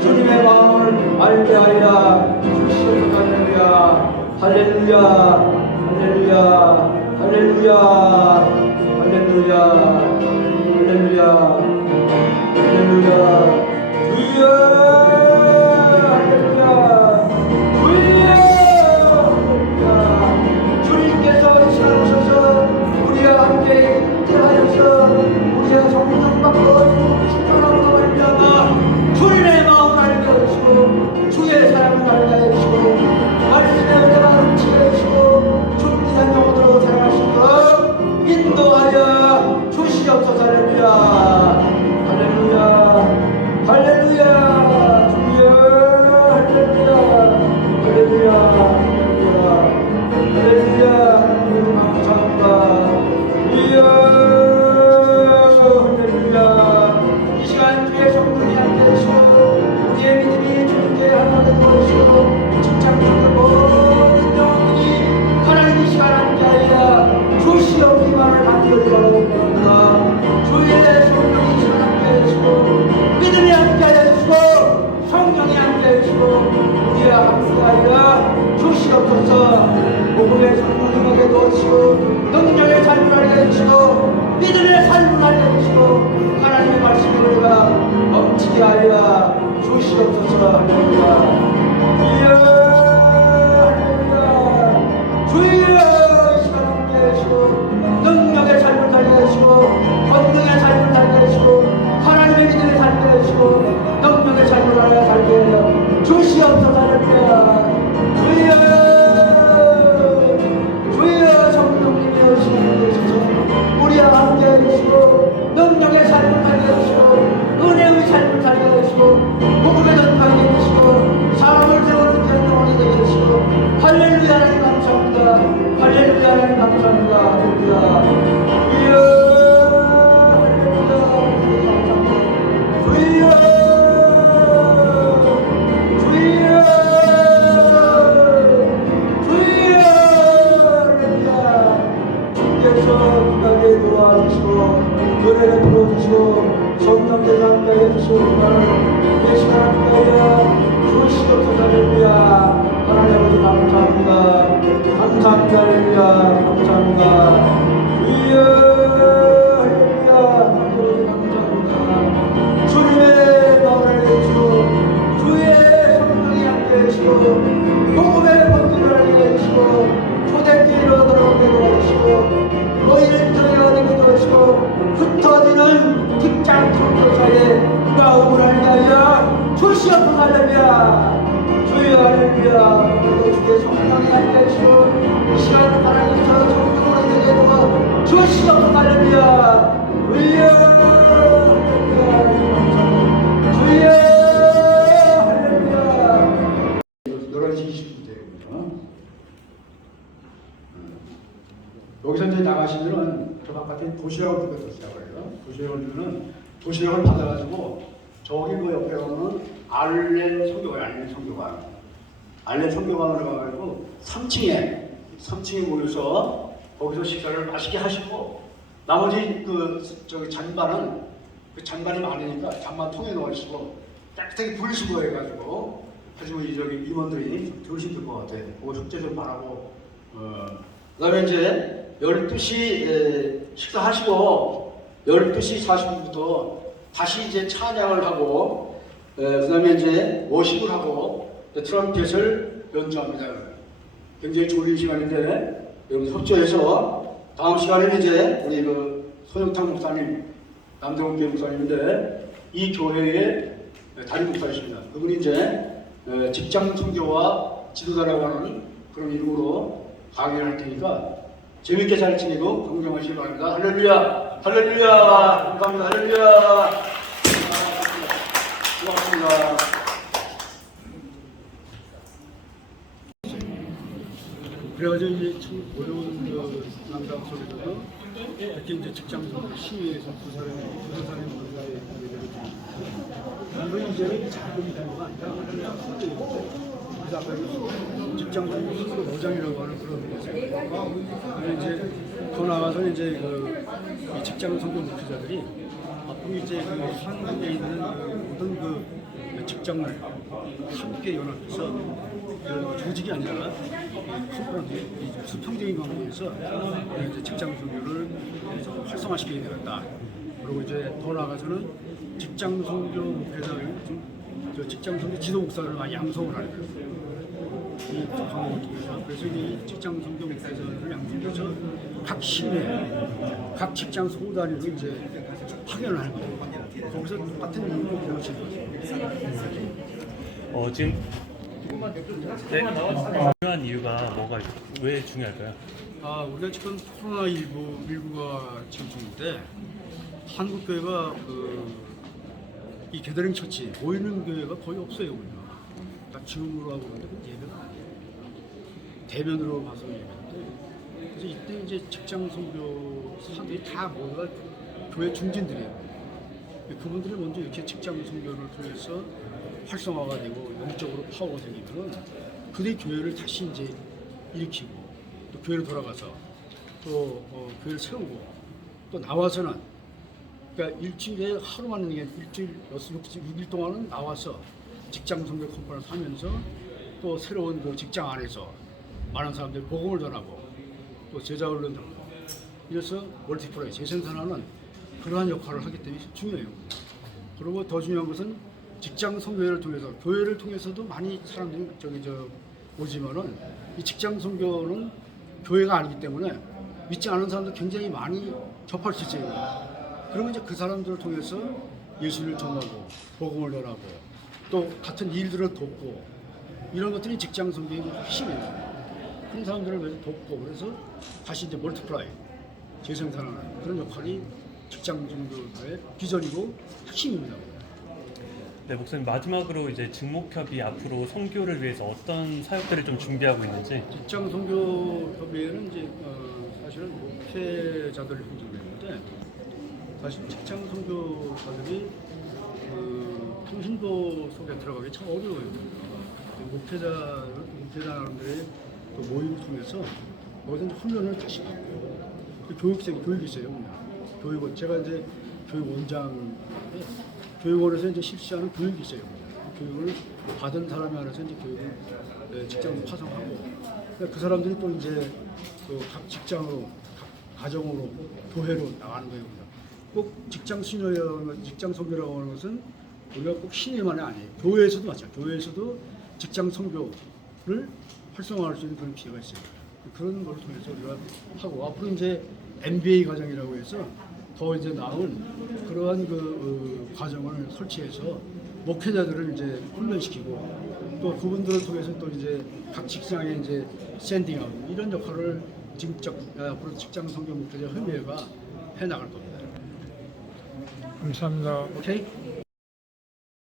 주님의 마음을 알게 하여 주시옵소서. 할렐루야. 할렐루야. 할렐루야. 할렐루야. 할렐루야. 할렐루야. 할렐루야. 주여. 할렐루야. 주여. 주님께서 이 시간 오셔서 우리와 함께 인도하여서 우리가 성령 받고 충만함으로 말미암아 주님의 마음을 알게 하시고 주의 사랑을 알게 하시고 말씀의 은혜가 넘치게 하시고 준비한 영혼으로 살아가시고 인도하여 주시옵소서. 할렐루야. 할렐루야. 할렐루야. 주여. 할렐루야. 할렐루야. 할렐루야. 하나님 감사합니다. 주여. 할렐루야. 이 시간 주의 성령이 함께 하시고 우리의 믿음이 주님께 하나 되는 것이고 직장 속의 모든 영혼들이 하나님 이 시간 함께 하여 주시옵기만을 간절히 바라옵니다. 주의 성령이 이 시간 함께 하시고 믿음이 함께 하시고 성령이 함께 하시고 우리와 함께 하여 주시옵소서. 복음의 성령이 먹게 도우시고 능력의 삶을 알게 해주시고 믿음의 삶을 알게 해주시고 하나님의 말씀을 우리가 넘치게 하여 주시옵소서. 할렐루야. 주여. 주여. 이 시간 함께 하시고 능력의 삶을 살게 하시고 권능의 삶을 살게 하시고 하나님의 믿음을 살게 하시고 능력의 삶을 알게 살게 하여 주시옵소서. 할렐루야. 주여. 주여. 성령님이 오시는 되셔서 우리와 함께 해주시고 능력의 삶을 살게 하시고 은혜의 삶을 살게 하시고 복음의 전파하게 해주시고 사람을 세우는 견동하게 되게 해주시고 할렐루야. 하나님 감사합니다. 할렐루야. 하나님 감사합니다. 할렐루야. 주여. 주께서 끝나게 도와주시고 교회를 불러주시고 성령께서 함께 해주시옵기를 이 시간 함께 주시옵소서. 할렐루야. 하나님 아버지 감사합니다. 감사합니다. 할렐루야. 감사합니다. 주여 할렐루야. 아버지 감사합니다. 주님의 마음을 내주시고 주의 성령이 함께 해주시고 복음의 본질을 알게 해주시고 초대교회로 돌아오게 도와주시고 너희를 들어가게 도와주시고 흩어지는 직장 선교사의 마음을 알게 하여 주시옵소서. 할렐루야. 주여 할렐루야. 주의 성령이 함께 해주시고 이 시간 하나님께서 성령으로 되게 도와 주시옵소서. 할렐루야. 주여 주여 할렐루야. 11시 20분대입니다. 여기서 이제 나가시면은 저 바깥에 도시락을 주고 시작을 해요. 도시락을 주면은 도시락을 받아가지고 저기 그 옆에 가면은 알렌 성교관 알렌 성교관으로 가가지고 3층에 모여서 거기서 식사를 맛있게 하시고 나머지 저기 잔반은 그 잔반이 많으니까 잔반 통에 넣으시고 깨끗하게 분리수거 해가지고 하시면 저기 임원들이 들으시면 될 것 같아요. 그거 숙제 좀 바라고 그다음에 이제 12시 식사하시고 12시 40분부터 다시 이제 찬양을 하고 그다음에 이제 워십을 하고 트럼펫을 연주합니다. 굉장히 좋은 시간인데 여러분 협조해서 다음 시간에는 이제 우리 그 손영탁 목사님, 남대문 교회 목사님인데 이 교회의 담임 목사이십니다. 그분이 이제 직장 선교와 지도자라고 하는 그런 이름으로 강의를 할 테니까 재밌게 잘 지내고 건강하시기 바랍니다. 할렐루야! 할렐루야! 감사합니다. 할렐루야! 고맙습니다. 그래가지고 이제 참 어려운 그 남자 속에서도 이렇게 이제 직장에서 시위에서 두 사람이 뭔가에 물론 이제는 자금이 되는 거 아니라 그래서 아까 직장에서 스스로 노장이라고 하는 그런 거죠. 이제 더 나가서 이제 이 직장 선교 목회자들이 앞으로 이제 그 한국에 있는 모든 그 직장을 함께 연합해서 조직이 아니라 수평적인 관계에서 이제 직장 선교를 활성화시키게 되었다. 그리고 이제 더 나아가서는 직장 선교 목회자를 직장 선교 지도 목사를 많이 양성을 하는 거예요. 이 방법을 통해서 그래서 이 직장 선교 목회자를 양성해서 각 시내, 각 직장 소단위로 이제 파견을 하는 거예요. 거기서 똑같은 임무를 배우시는 거죠. 지금 중요한 이유가 왜 중요할까요? 우리가 지금 코로나19가 지금 중인데 한국 교회가 이 게더링 처치 모이는 교회가 거의 없어요. 우리가 다 줌으로 하고 있는데 예배가 아니에요. 대면으로 가서 예배인데 그래서 이때 이제 직장 선교 사람들이 다 모여가 교회 중진들이에요. 그분들이 먼저 이렇게 직장 선교를 통해서 활성화가 되고 영적으로 파워가 되기면은 그들이 교회를 다시 이제 일으키고 또 교회로 돌아가서 또 교회를 세우고 또 나와서는 그러니까 일주일에 하루만 있는 게 일주일 6일 동안은 나와서 직장 선교 컨퍼런스 하면서 또 새로운 그 직장 안에서 많은 사람들이 복음을 전하고 또 제자 훈련 전하고 이래서 멀티플라이 재생산하는 그러한 역할을 하기 때문에 중요해요. 그리고 더 중요한 것은 직장 선교회를 통해서 교회를 통해서도 많이 사람들이 오지만은 이 직장 선교는 교회가 아니기 때문에 믿지 않은 사람들 굉장히 많이 접할 수 있어요. 그러면 이제 그 사람들을 통해서 예수를 전하고 복음을 전하고 또 같은 일들을 돕고 이런 것들이 직장 선교의 핵심이에요. 그런 사람들을 위해서 돕고 그래서 다시 이제 멀티플라이 재생산하는 그런 역할이 직장 선교의 비전이고 핵심입니다. 네, 목사님 마지막으로 이제 직목협이 앞으로 선교를 위해서 어떤 사역들을 좀 준비하고 있는지. 직장 선교협의회는 이제 사실은 목회자들을 중심으로 했는데 사실 직장 선교사들이 평신도 속에 들어가기 참 어려워요. 목회자들의 또 모임을 통해서 거기서 훈련을 다시 받고 교육이 있어요. 그냥. 교육원 제가 이제 교육원장인데 교육원에서 이제 실시하는 교육이 있어요. 그냥. 교육을 받은 사람이 알아서 이제 교육을 직장으로 파송하고 그 사람들이 또 이제 그 각 직장으로 각 가정으로 교회로 나가는 거예요. 그냥. 꼭 직장 신호라고 직장 선교라고 하는 것은 우리가 꼭 신의만이 아니에요. 교회에서도 마찬가지. 교회에서도 직장 선교를 활성화할 수 있는 그런 기회가 있어요. 그런 걸 통해서 우리가 하고 앞으로 이제 MBA 과정이라고 해서 더 이제 나은 그러한 그 과정을 설치해서 목회자들을 이제 훈련시키고 또 그분들을 통해서 또 이제 각 직장에 이제 샌딩하고 이런 역할을 앞으로 직장 선교 목회자 협의회가 해 나갈 겁니다. 감사합니다. 오케이?